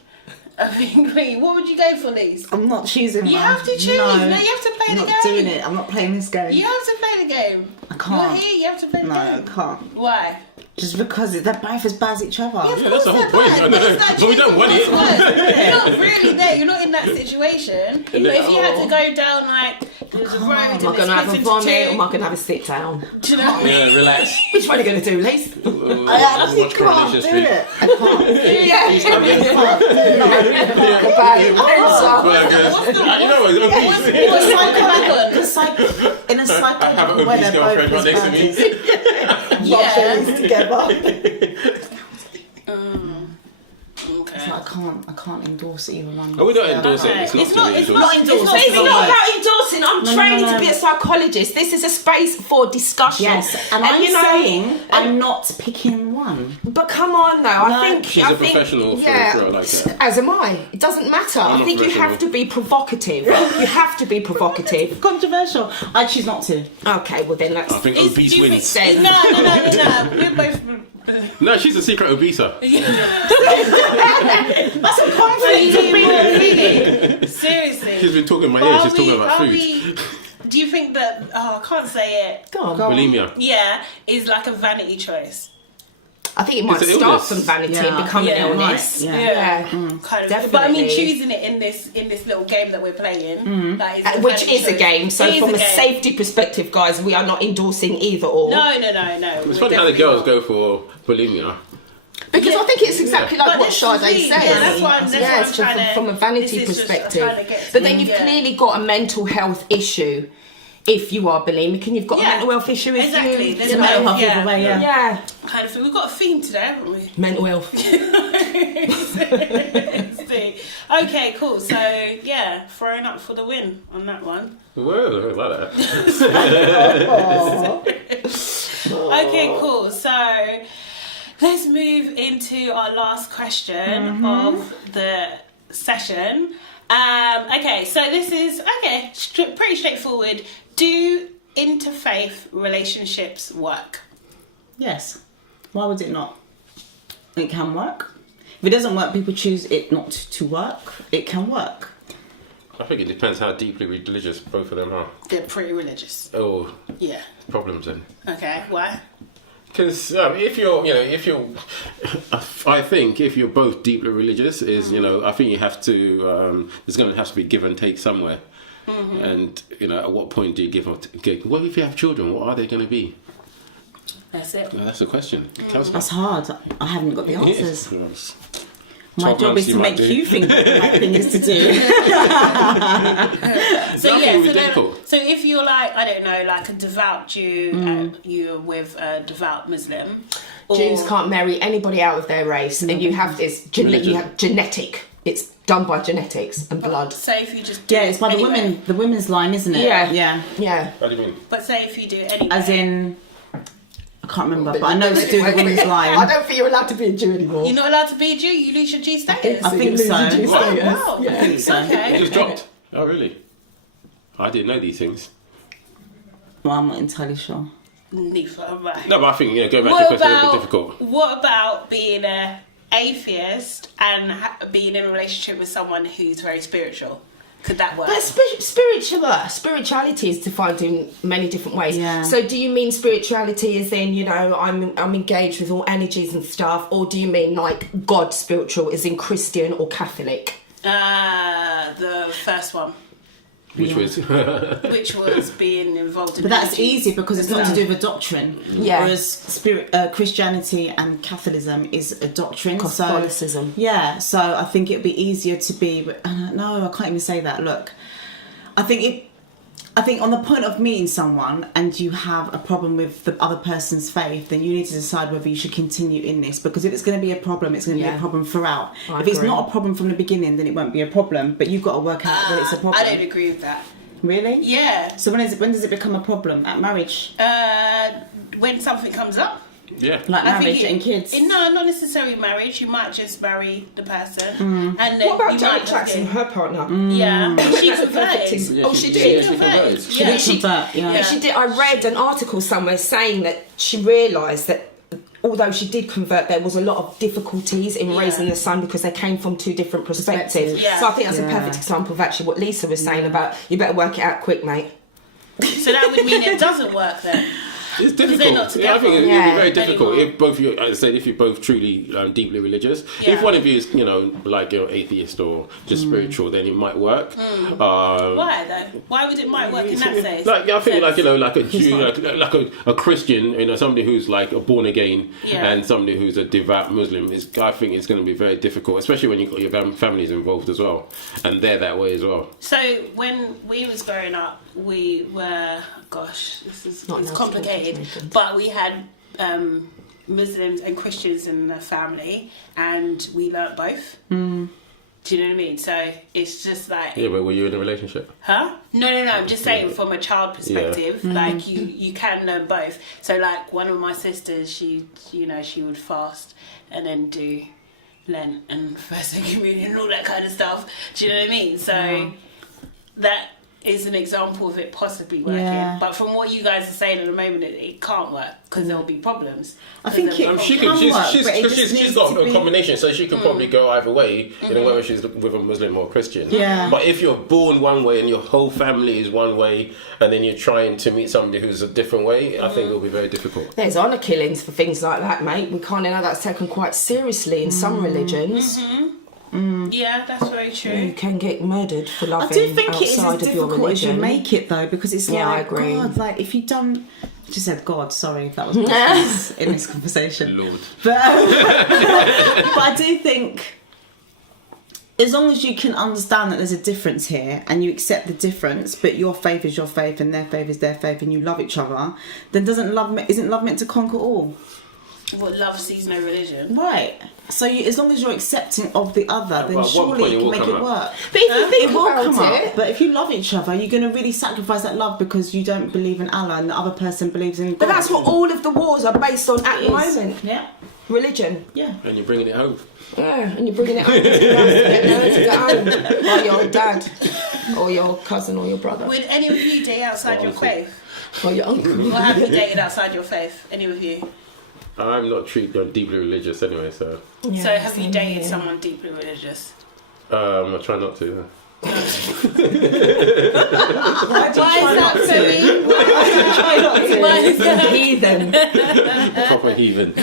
Lee, what would you go for, Lise? I'm not choosing. You one. have to choose. No, you have to play I'm the not game. doing it. I'm not playing this game. You have to play the game. I can't. You're here, you have to play the No, I game. can't. Why? Just because they're both as bad as each other. Yeah, of Yeah, that's the course whole they're point. bad, I know. it's like But we don't want it. choosing what's worse. You're not really there. You're not in that situation. But if you had to go down like there's a road and Am I going to have a vomit or am I going to have a sit down? Do you know what I mean? Yeah, relax. Which one are you going to do, Lise? I actually Watch can't Coronation do Street. it. I can't. Burgers. You know what? What's the cycle back on? In a cycle I have an where obese they're girlfriend both right as next to bad me. as Yeah. together. Okay. So I can't endorse either one. Oh, we don't endorse it. It's not It's not- to it's endorse. not endorse. It's It's not not about endorsing. I'm No, training no, no. to be a psychologist. This is a space for discussion. Yes, and I'm you know, saying I'm not picking one. But come on, though. I No. think She's I a think, professional for like that. As am I. It doesn't matter. I not think you professional. have to be provocative. You have to be provocative. Controversial. I choose not to. Okay, well then let's. I think Is- obese do you wins. think- No. We're both. No, she's a secret obeser. That's a conflict of being a feeling. Seriously. She's been talking in my But ear. are She's talking we- about are food. we- Do you think that? Oh, I can't say it. Go on. Bulimia. Yeah, is like a vanity choice. I think it might It's an start illness. from vanity Yeah. and become Yeah, an illness. right, Yeah. Yeah. Kind of, Definitely. but I mean, choosing it in this little game that we're playing, that is a Which vanity is a choice. game. So It is from a game. safety perspective, guys, we are not endorsing either or. No. It's funny how the girls go for bulimia. Because I think it's exactly like But what this Sade is said. it. Yeah, that's what I'm Yes, trying to- from a vanity this is just- I'm perspective. trying to get But then to, you've yeah. clearly got a mental health issue if you are bulimic, and you've got Yeah, a mental health issue if exactly. you. There's you a know, mental health either way, yeah. yeah. kind of thing. We've got a theme today, haven't we? Mental health. Okay, cool. So yeah, throwing up for the win on that one. Well, I like that. Okay, cool. So let's move into our last question of the session. Okay, so this is pretty straightforward. Do interfaith relationships work? Yes. Why would it not? It can work. If it doesn't work, people choose it not to work. It can work. I think it depends how deeply religious both of them are. They're pretty religious. Oh, Yeah. problems then. Okay. Why? Because if you're, I think if you're both deeply religious, I think you have to. There's going to have to be give and take somewhere. And at what point do you give or take? What if you have children? What are they going to be? That's it. That's the question. That's hard. I haven't got the answers. Yes. My 12 job months is you to might make do. you think what the right thing is to do. So That would be so difficult. so if you're like I don't know, like a devout Jew, you're with a devout Muslim. Or, Jews can't marry anybody out of their race, and you have this. You have genetic. It's done by genetics and blood. Say if you just do Yeah, it's by the anyway. women's line, isn't it? Yeah. Yeah. Yeah. What do you mean? But say if you do anyway. As in, I can't remember, but I know it's through the women's I line. don't think you're allowed to be a Jew anymore. You're not allowed to be a Jew. You lose your G status. I think You lose your so. Jew Wow. status. Wow. Yeah. I think so. It Okay. just dropped. Oh, really? I didn't know these things. Well, I'm not entirely sure. Neither, right. No, but I think going back to What the question is a bit about difficult. what about being a atheist and being in a relationship with someone who's very spiritual? Could that work? But spirituality is defined in many different ways. Yeah. So do you mean spirituality as in, I'm engaged with all energies and stuff, or do you mean like God spiritual as in Christian or Catholic? The first one, Which was which was being involved in. But that's religion. easy because it's not to do with a doctrine. Yeah. Whereas Christianity and Catholicism is a doctrine. Catholicism. So, yeah. So I think it'd be easier to be. No, I can't even say that. Look, I think on the point of meeting someone and you have a problem with the other person's faith, then you need to decide whether you should continue in this. Because if it's going to be a problem, it's going to be Yeah. a problem throughout. I If it's agree. not a problem from the beginning, then it won't be a problem. But you've got to work out that it's a problem. I don't agree with that. Really? Yeah. So when does it become a problem? At marriage? When something comes up. Yeah. Like I think marriage and kids. No, not necessarily marriage. You might just marry the person, and then What about you Janet might Jackson, just her partner? Yeah, she converted. Yeah, Oh, she did? She converted. She Yeah. She convert, yeah. She did. I read an article somewhere saying that she realised that although she did convert, there was a lot of difficulties in raising the son because they came from two different perspectives. Yeah. So I think that's a Yeah. perfect example of actually what Lisa was saying about you better work it out quick, mate. So that would mean it doesn't work then. It's they're difficult. not Yeah, I think it'd together. be very difficult Anymore. if both you, as I said, if you're both truly deeply religious. Yeah. If one of you is, like atheist or just spiritual, then it might work. Why though? Why would it might work in that sense? Like I think, like like a Jew, like a Christian, somebody who's like a born again, Yeah. and somebody who's a devout Muslim. I think it's going to be very difficult, especially when you got your families involved as well, and they're that way as well. So when we was growing up, we were, gosh, this is Not it's now, complicated, it's complicated. but we had Muslims and Christians in the family, and we learnt both. Do you know what I mean? So it's just like, Yeah, but were you in a relationship? huh? No. I'm just saying from a child perspective, like you can learn both. So like one of my sisters, she would fast and then do Lent and First Communion and all that kind of stuff. Do you know what I mean? So that is an example of it possibly working. Yeah. But from what you guys are saying at the moment, it can't work because there'll be problems. I think it She can can, work, she's but it just she's needs got to a be- combination, so she could probably go either way, whether she's with a Muslim or Christian. Yeah. But if you're born one way and your whole family is one way, and then you're trying to meet somebody who's a different way, I think it'll be very difficult. There's honour killings for things like that, mate. We kind of know that's taken quite seriously in some religions. Yeah, that's very You true. can get murdered for I loving do think it is outside as of your difficult as you religion. make it though, because it's Yeah, I like, agree. God, like if you don't. I just said God, sorry if that was blasphemous in this conversation. Lord. But I do think as long as you can understand that there's a difference here and you accept the difference, but your faith is your faith and their faith is their faith, and you love each other, then isn't love meant to conquer all? What love sees no religion. Right. So as long as you're accepting of the other, then Well, at what surely point you it can will make come it up. work. But if you think It will about come up, it, but if you love each other, you're going to really sacrifice that love because you don't believe in Allah and the other person believes in God. but that's what all of the wars are based on at the moment. Yeah, Religion. yeah. And you're bringing it home. Yeah, and you're bringing it home to get home by your dad or your cousin or your brother Would any of you date outside your faith? or your uncle. Or have you dated outside your faith? Any of you? I'm not deeply religious anyway, so So have you same dated here. someone deeply religious? I try not to. Why is that so mean? Why is that? Heathen. Proper heathen.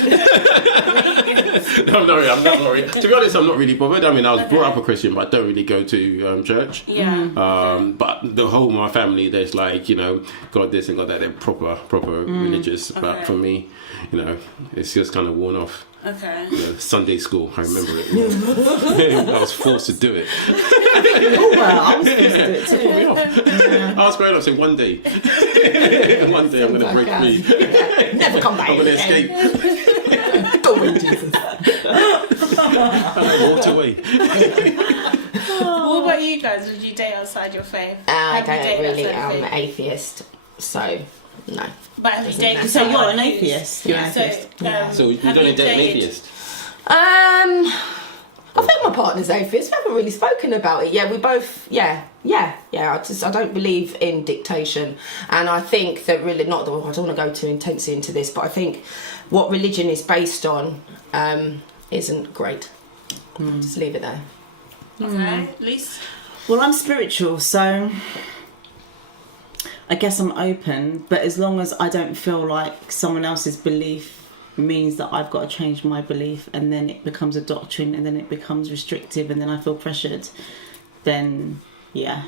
No, I'm not really. To be honest, I'm not really bothered. I mean, I was brought up a Christian, but I don't really go to church. Yeah. But the whole of my family, there's like, God this and God that. They're proper religious. But Okay. for me, it's just kind of worn off. Okay. Sunday school, I remember it. I was forced to do it. Oh, well, I was supposed to do it too. I was growing up saying one day I'm going to break free. Never come back. I'm going to escape. Go away, Jesus. And I walked away. What about you guys? Would you date outside your faith? I Have you don't dated really. outside I'm your an faith? atheist, so no. But have you dated So you're someone an who's- atheist. You're an So, atheist. So you have don't date an dated- atheist? I think my partner's atheist. We haven't really spoken about it. Yeah, we both. Yeah. I don't believe in dictation, and I think that really not. I don't want to go too intensely into this, but I think what religion is based on isn't great. Just leave it there. Okay, Lise? Well, I'm spiritual, so I guess I'm open, but as long as I don't feel like someone else's belief means that I've got to change my belief, and then it becomes a doctrine, and then it becomes restrictive, and then I feel pressured, then yeah.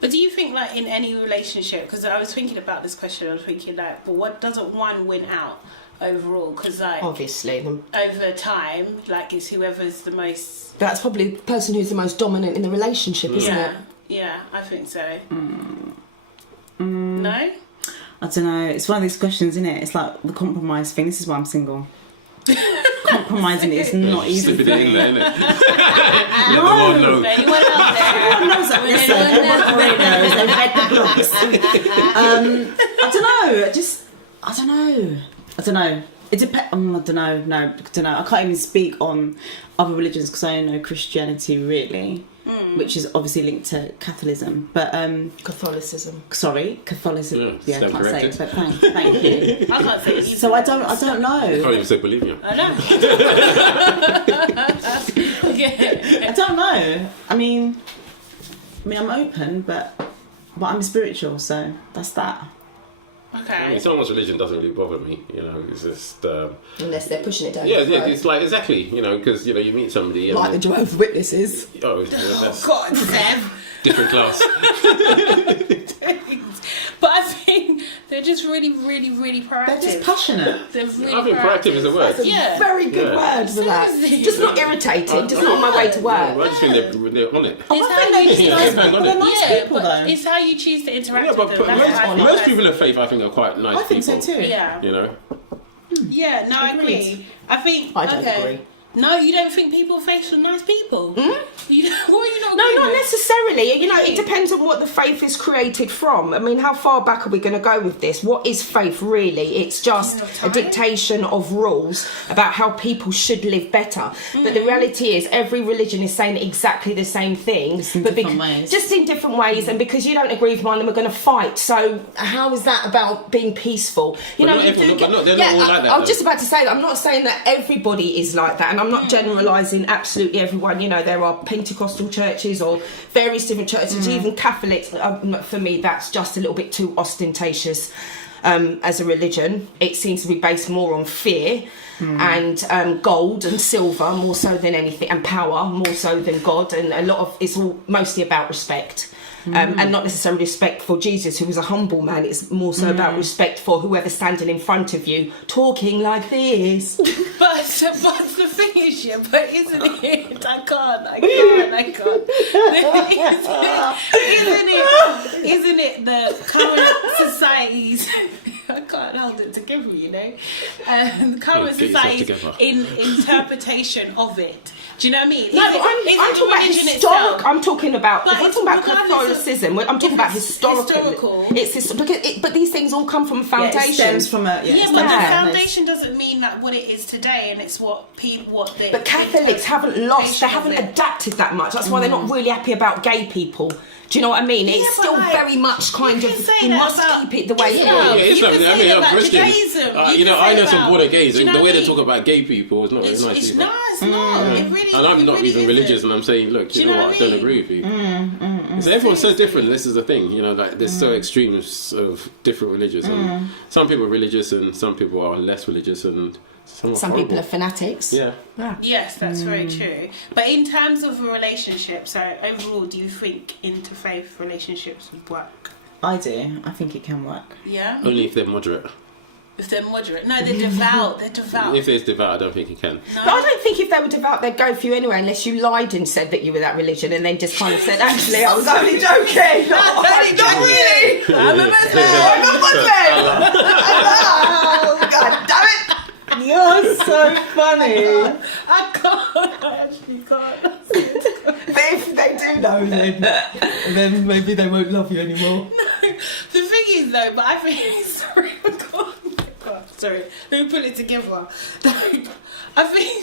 But do you think, like, in any relationship, because I was thinking about this question, I was thinking, like, but what doesn't one win out overall? Because, like, Obviously, over time, like, it's whoever's the most... that's probably the person who's the most dominant in the relationship, isn't it? Yeah, I think so. No? I don't know, it's one of these questions, isn't it? It's like the compromise thing. This is why I'm single. Compromising is not easy. Slipping it in there, innit? Let the No. world know. Anyone out there? Everyone knows that. Listen, everyone already knows. They've read the blogs. I don't know. I don't know. It depends. I don't know. No, don't know. I can't even speak on other religions because I only know Christianity really, which is obviously linked to Catholicism. But Catholicism. Sorry, Catholicism. Yeah, I stand can't say corrected. it. But thank you. I can't say it either. So I don't know. I can't even say Bolivia. I know. I don't know. I mean, I'm open, but I'm spiritual, so that's that. I Okay. mean, someone's religion doesn't really bother me, you know. It's just Unless they're pushing it down. yeah, your yeah. throat. It's like exactly, you know, because you know you meet somebody and Like the Jehovah's Witnesses. that's God, Seb. different class. But I think they're just really, really, really proactive. They're just passionate. They're really I think proactive is a word. Yeah. Very good Yeah. word for that. Seriously. Just not irritating, just not on my way to I work. just think they're on it. It's I how think they're you just choose. nice Yeah, people. They're nice Yeah, people, but though. it's how you choose to interact Yeah, but with them. That's what I think most that's- people of faith, I think, are quite nice I think so people. too. Yeah. You know, Yeah, no, I Agreed. agree. I think. I don't okay. agree. No, you don't think people face are nice people? You don't, what are you not No, agreeing not with? necessarily. You know, it depends on what the faith is created from. I mean, how far back are we going to go with this? What is faith really? It's just a dictation of rules about how people should live better. But the reality is, every religion is saying exactly the same thing, in but different ways. just in different ways. And because you don't agree with one, then we're going to fight. So how is that about being peaceful? You But know, not you everyone- do but they're not all like that, I was though. just about to say that. I'm not saying that everybody is like that, and I'm not generalising absolutely everyone. You know, there are Pentecostal churches or various different churches, even Catholics. For me, that's just a little bit too ostentatious as a religion. It seems to be based more on fear and gold and silver more so than anything, and power more so than God. And a lot of it's all mostly about respect. And not necessarily respect for Jesus, who was a humble man. It's more so about respect for whoever's standing in front of you, talking like this. But the thing is, yeah, but isn't it? I can't. Isn't it the current society's? I can't hold it together, you know. The current Get yourself society's together. interpretation of it. Do you know what I mean? No, but I'm talking about historic. I'm talking about. But If we're talking about regardless of- Catholicism, I'm talking if about it's historical. historical. But these things all come from Yeah, it foundations. stems from a Yeah, it but the stems from a- foundation doesn't mean that what it is today, and it's what they. But Catholics haven't lost, they haven't adapted that much. That's why they're not really happy about gay people. Do you know what I mean? Yeah, It's but still like, very much kind you of, can say you that must about keep it the way it Islam. is. Yeah, You Islam. can I say mean, that I'm about Christian. Judaism. You You know, can I say know some about- border gays, do you and know the way what I they mean? talk about gay people is not very nice. It's either. not. It's not. It really. And I'm it not really even isn't. religious, and I'm saying, look, Do you you know know what? I what I don't agree with you. So everyone's so different. This is the thing, you know, like there's so extremes of different religions. And some people are religious, and some people are less religious, and some are Some people horrible. are fanatics. Yeah. Yes, that's very true. But in terms of a relationship, so overall, do you think interfaith relationships would work? I do. I think it can work. Yeah, Only if they're moderate. if they're moderate. No, they're devout. They're devout. If they're devout, I don't think it can. But I don't think if they were devout, they'd go for you anyway, unless you lied and said that you were that religion, and then just kind of said, "Actually, I was only joking. Not really. I'm a Muslim. I'm a Muslim. Oh, God damn it!" You're so funny. I can't. I actually can't. But if they do know, then maybe they won't love you anymore. The thing is, though, but I think sorry, oh God, sorry. Let me put it together. I think.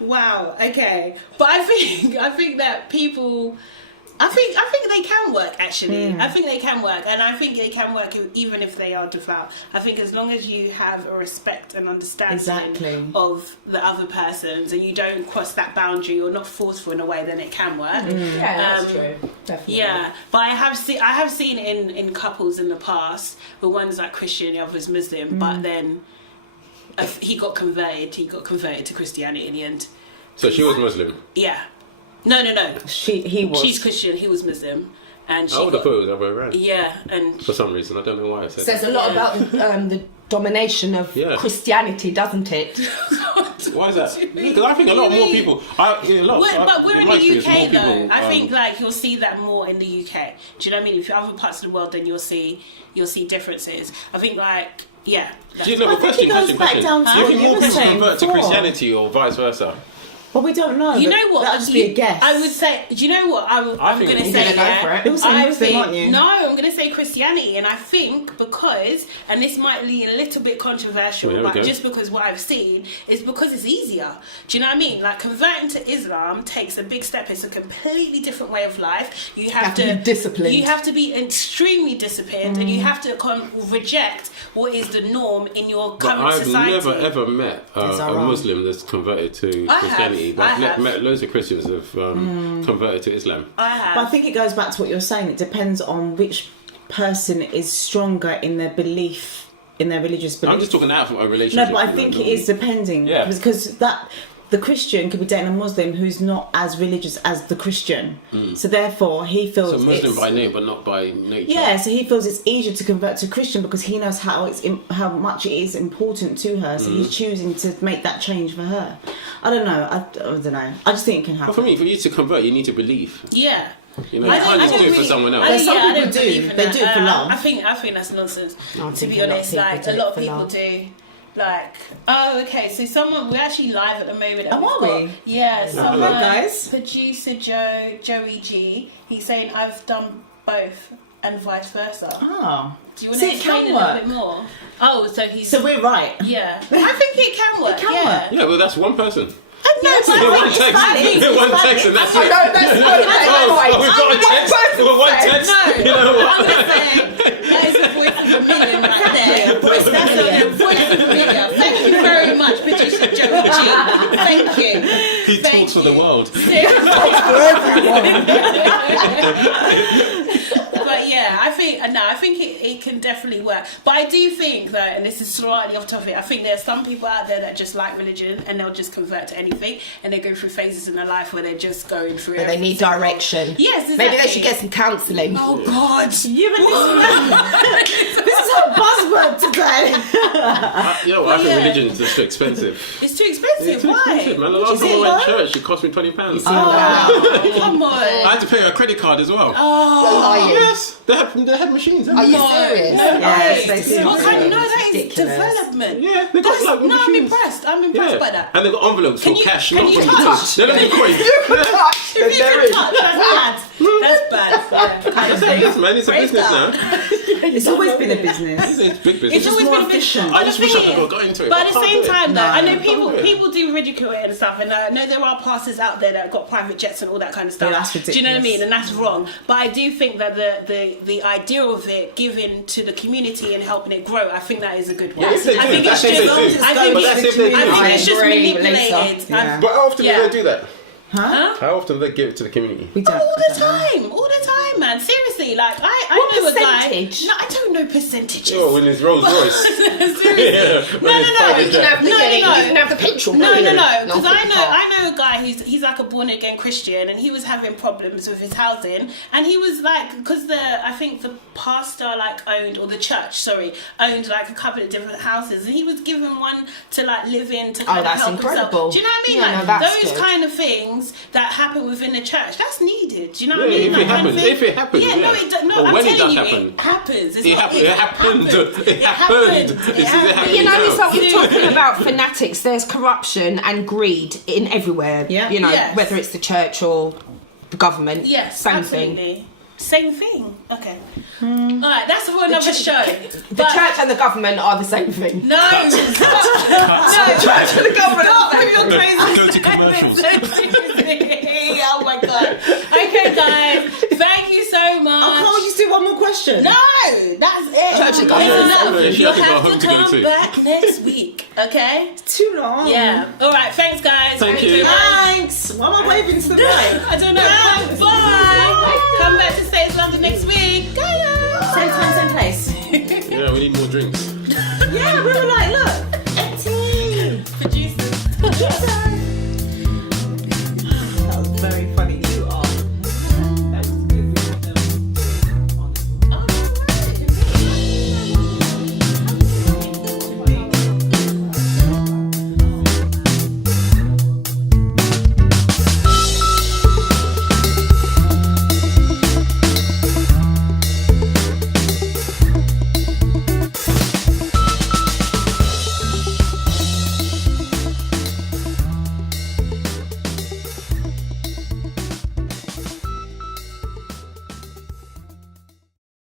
Wow. Okay, but I think that people. I think they can work actually. I think they can work, and I think they can work even if they are devout. I think as long as you have a respect and understanding Exactly. of the other persons, and you don't cross that boundary, you're not forceful in a way, then it can work. Yeah, that's true. Definitely. Yeah, but I have seen in couples in the past where one's like Christian, the other's Muslim, but then he got converted to Christianity in the end. So she was Muslim. Yeah. No. He was. She's Christian, he was Muslim, and she I would have got, thought it was the other way around. yeah, and For some reason, I don't know why I said Says that. a lot about the domination of Yeah. Christianity, doesn't it? Why is that? What do you mean? Because I think a lot more Really? people. But we're in my the experience, UK more though. people, I think like you'll see that more in the UK. Do you know what I mean? If you're other parts of the world, then you'll see differences. I think like yeah. Do you know, I think it goes back down to Do you what think you more were people saying convert to before. Christianity or vice versa? Well, we don't know. You know what? That'll just be a guess. I would say. Do you know what? I'm think going to you're say. gonna go for it. You'll say I Muslim, think, aren't you? No, I'm going to say Christianity, and I think because, and this might be a little bit controversial, Well, there we but go. just because what I've seen is because it's easier. Do you know what I mean? Like converting to Islam takes a big step. It's a completely different way of life. You have to be disciplined. You have to be extremely disciplined, and you have to reject what is the norm in your But current I've society. never ever met Is that a wrong? Muslim that's converted to I have, Christianity. But I I've have. met loads of Christians that have converted to Islam. I have. But I think it goes back to what you're saying. It depends on which person is stronger in their belief, in their religious belief. I'm just talking out from a relationship. No, but I think it is depending. Yeah. Because the Christian could be dating a Muslim who's not as religious as the Christian. So therefore, he feels So Muslim it's, by name, but not by nature. yeah. So he feels it's easier to convert to Christian because he knows how much it is important to her. So he's choosing to make that change for her. I don't know. I don't know. I just think it can happen. But for me, for you to convert, you need to believe. Yeah. You know, you can't just do it for someone else. Some I people don't do. believe in They that. do it for love. I think that's nonsense. I To think be a lot of honest, people like do a it lot of for people love. do. Like, oh, okay. So we're actually live at the moment. and Oh, we've are got- we? Yeah. Someone, guys. Producer Joey G. He's saying I've done both and vice versa. Oh. Do you want See, to it explain can a little work. bit more? Oh, so he's So we're right. yeah. I think it can work. can yeah. work. Yeah, well, that's one person. No, but I One think it's text, valid. one text, and that's Oh, it. no, that's Oh, we've got a text. Well, one text. No, You know what? I'm just saying that is the voice of a million right there. That's the voice of a million. Thank you very much, producer Joey G. Thank you. He Thank talks for the you. world. But yeah, I think it can definitely work. But I do think that, and this is slightly off topic, I think there's some people out there that just like religion and they'll just convert to anything, and they go through phases in their life where they're just going through. But they every need single- direction. Yes, Maybe they exactly. should get some counselling. Oh God! You and this is our buzzword today. You know, I think yeah. religion is just too expensive. It's too expensive. It's too Why? expensive, man. The last Is time it I went to though? church, it cost me £20. Oh, come on. I had to pay a credit card as well. Oh, Lying. Yes, they had machines. Are you no, serious? no, Yes, way. they do. What kind of, no, that is Ridiculous. development. Yeah, they got That's, like no, I'm machines. impressed. I'm impressed by that. And they got envelopes Can for you- cash, can not you for touch? They don't need coins. If you can touch, that's bad. That's bad. That's how it is, man. It's a Praise business God. now. It's always been a business. It's big business. It's always more been a bit. efficient. I just wish I thing could is- got into it. But I at the can't same do it. time, though, I know I can't do it. people do ridicule it and stuff, and I know there are pastors out there that got private jets and all that kind of stuff. Yeah, that's Do you know what I mean? ridiculous. And that's wrong. But I do think that the idea of it giving to the community and helping it grow, I think that is a good one. Yeah, if they I do, think it's that's if they just. do. I think But that's if they do. it's just I agree, manipulated. Lisa. Yeah. But how often Yeah. do they do that? Huh? How often do they give it to the community? We don't. All I the don't know. time, man. Seriously, like I What know a guy. percentage? No, I don't know percentages. Oh, in his Rolls Royce. Seriously. Yeah, No. You didn't have the, No. you didn't have the petrol. No, did you? because No, I know a guy he's like a born again Christian, and he was having problems with his housing, and he was like, because I think the pastor the church owned like a couple of different houses, and he was given one to like live in to kind of that's help incredible. himself. Do you know what I mean? Yeah, like no, that's those good. kind of things that happen within the church, that's needed. Do you know what I Yeah, mean? if That it kind of happens. thing. If it happens, Yeah, no, yeah. it do, no. Or I'm when it telling does you, happen. it happens. It's It not happened. if It happened. It happened. happened. This It is happened. happening You know, now. Lisa, we're You- talking about fanatics. There's corruption and greed in everywhere. Yeah. You know, Yes. whether it's the church or the government. Yes, Same thing. absolutely. Same thing. Okay. All right, that's for another show. The church and the government are the same thing. No. No. The church and the government Stop are the with same your thing. crazy. Go to commercials. Oh my god. Okay, guys. Thank you so much. Oh, can't we just do one more question? No, that's it. Church and It's government. enough. Yeah, she You'll hasn't got have hope to to get come into. back next week. Okay. Too long. Yeah. All right. Thanks, guys. Thank you. Thanks. Why am I waving to the right? I don't know. Bye. Come back to Stays London next week. Go. Same time, same place. Yeah, we need more drinks.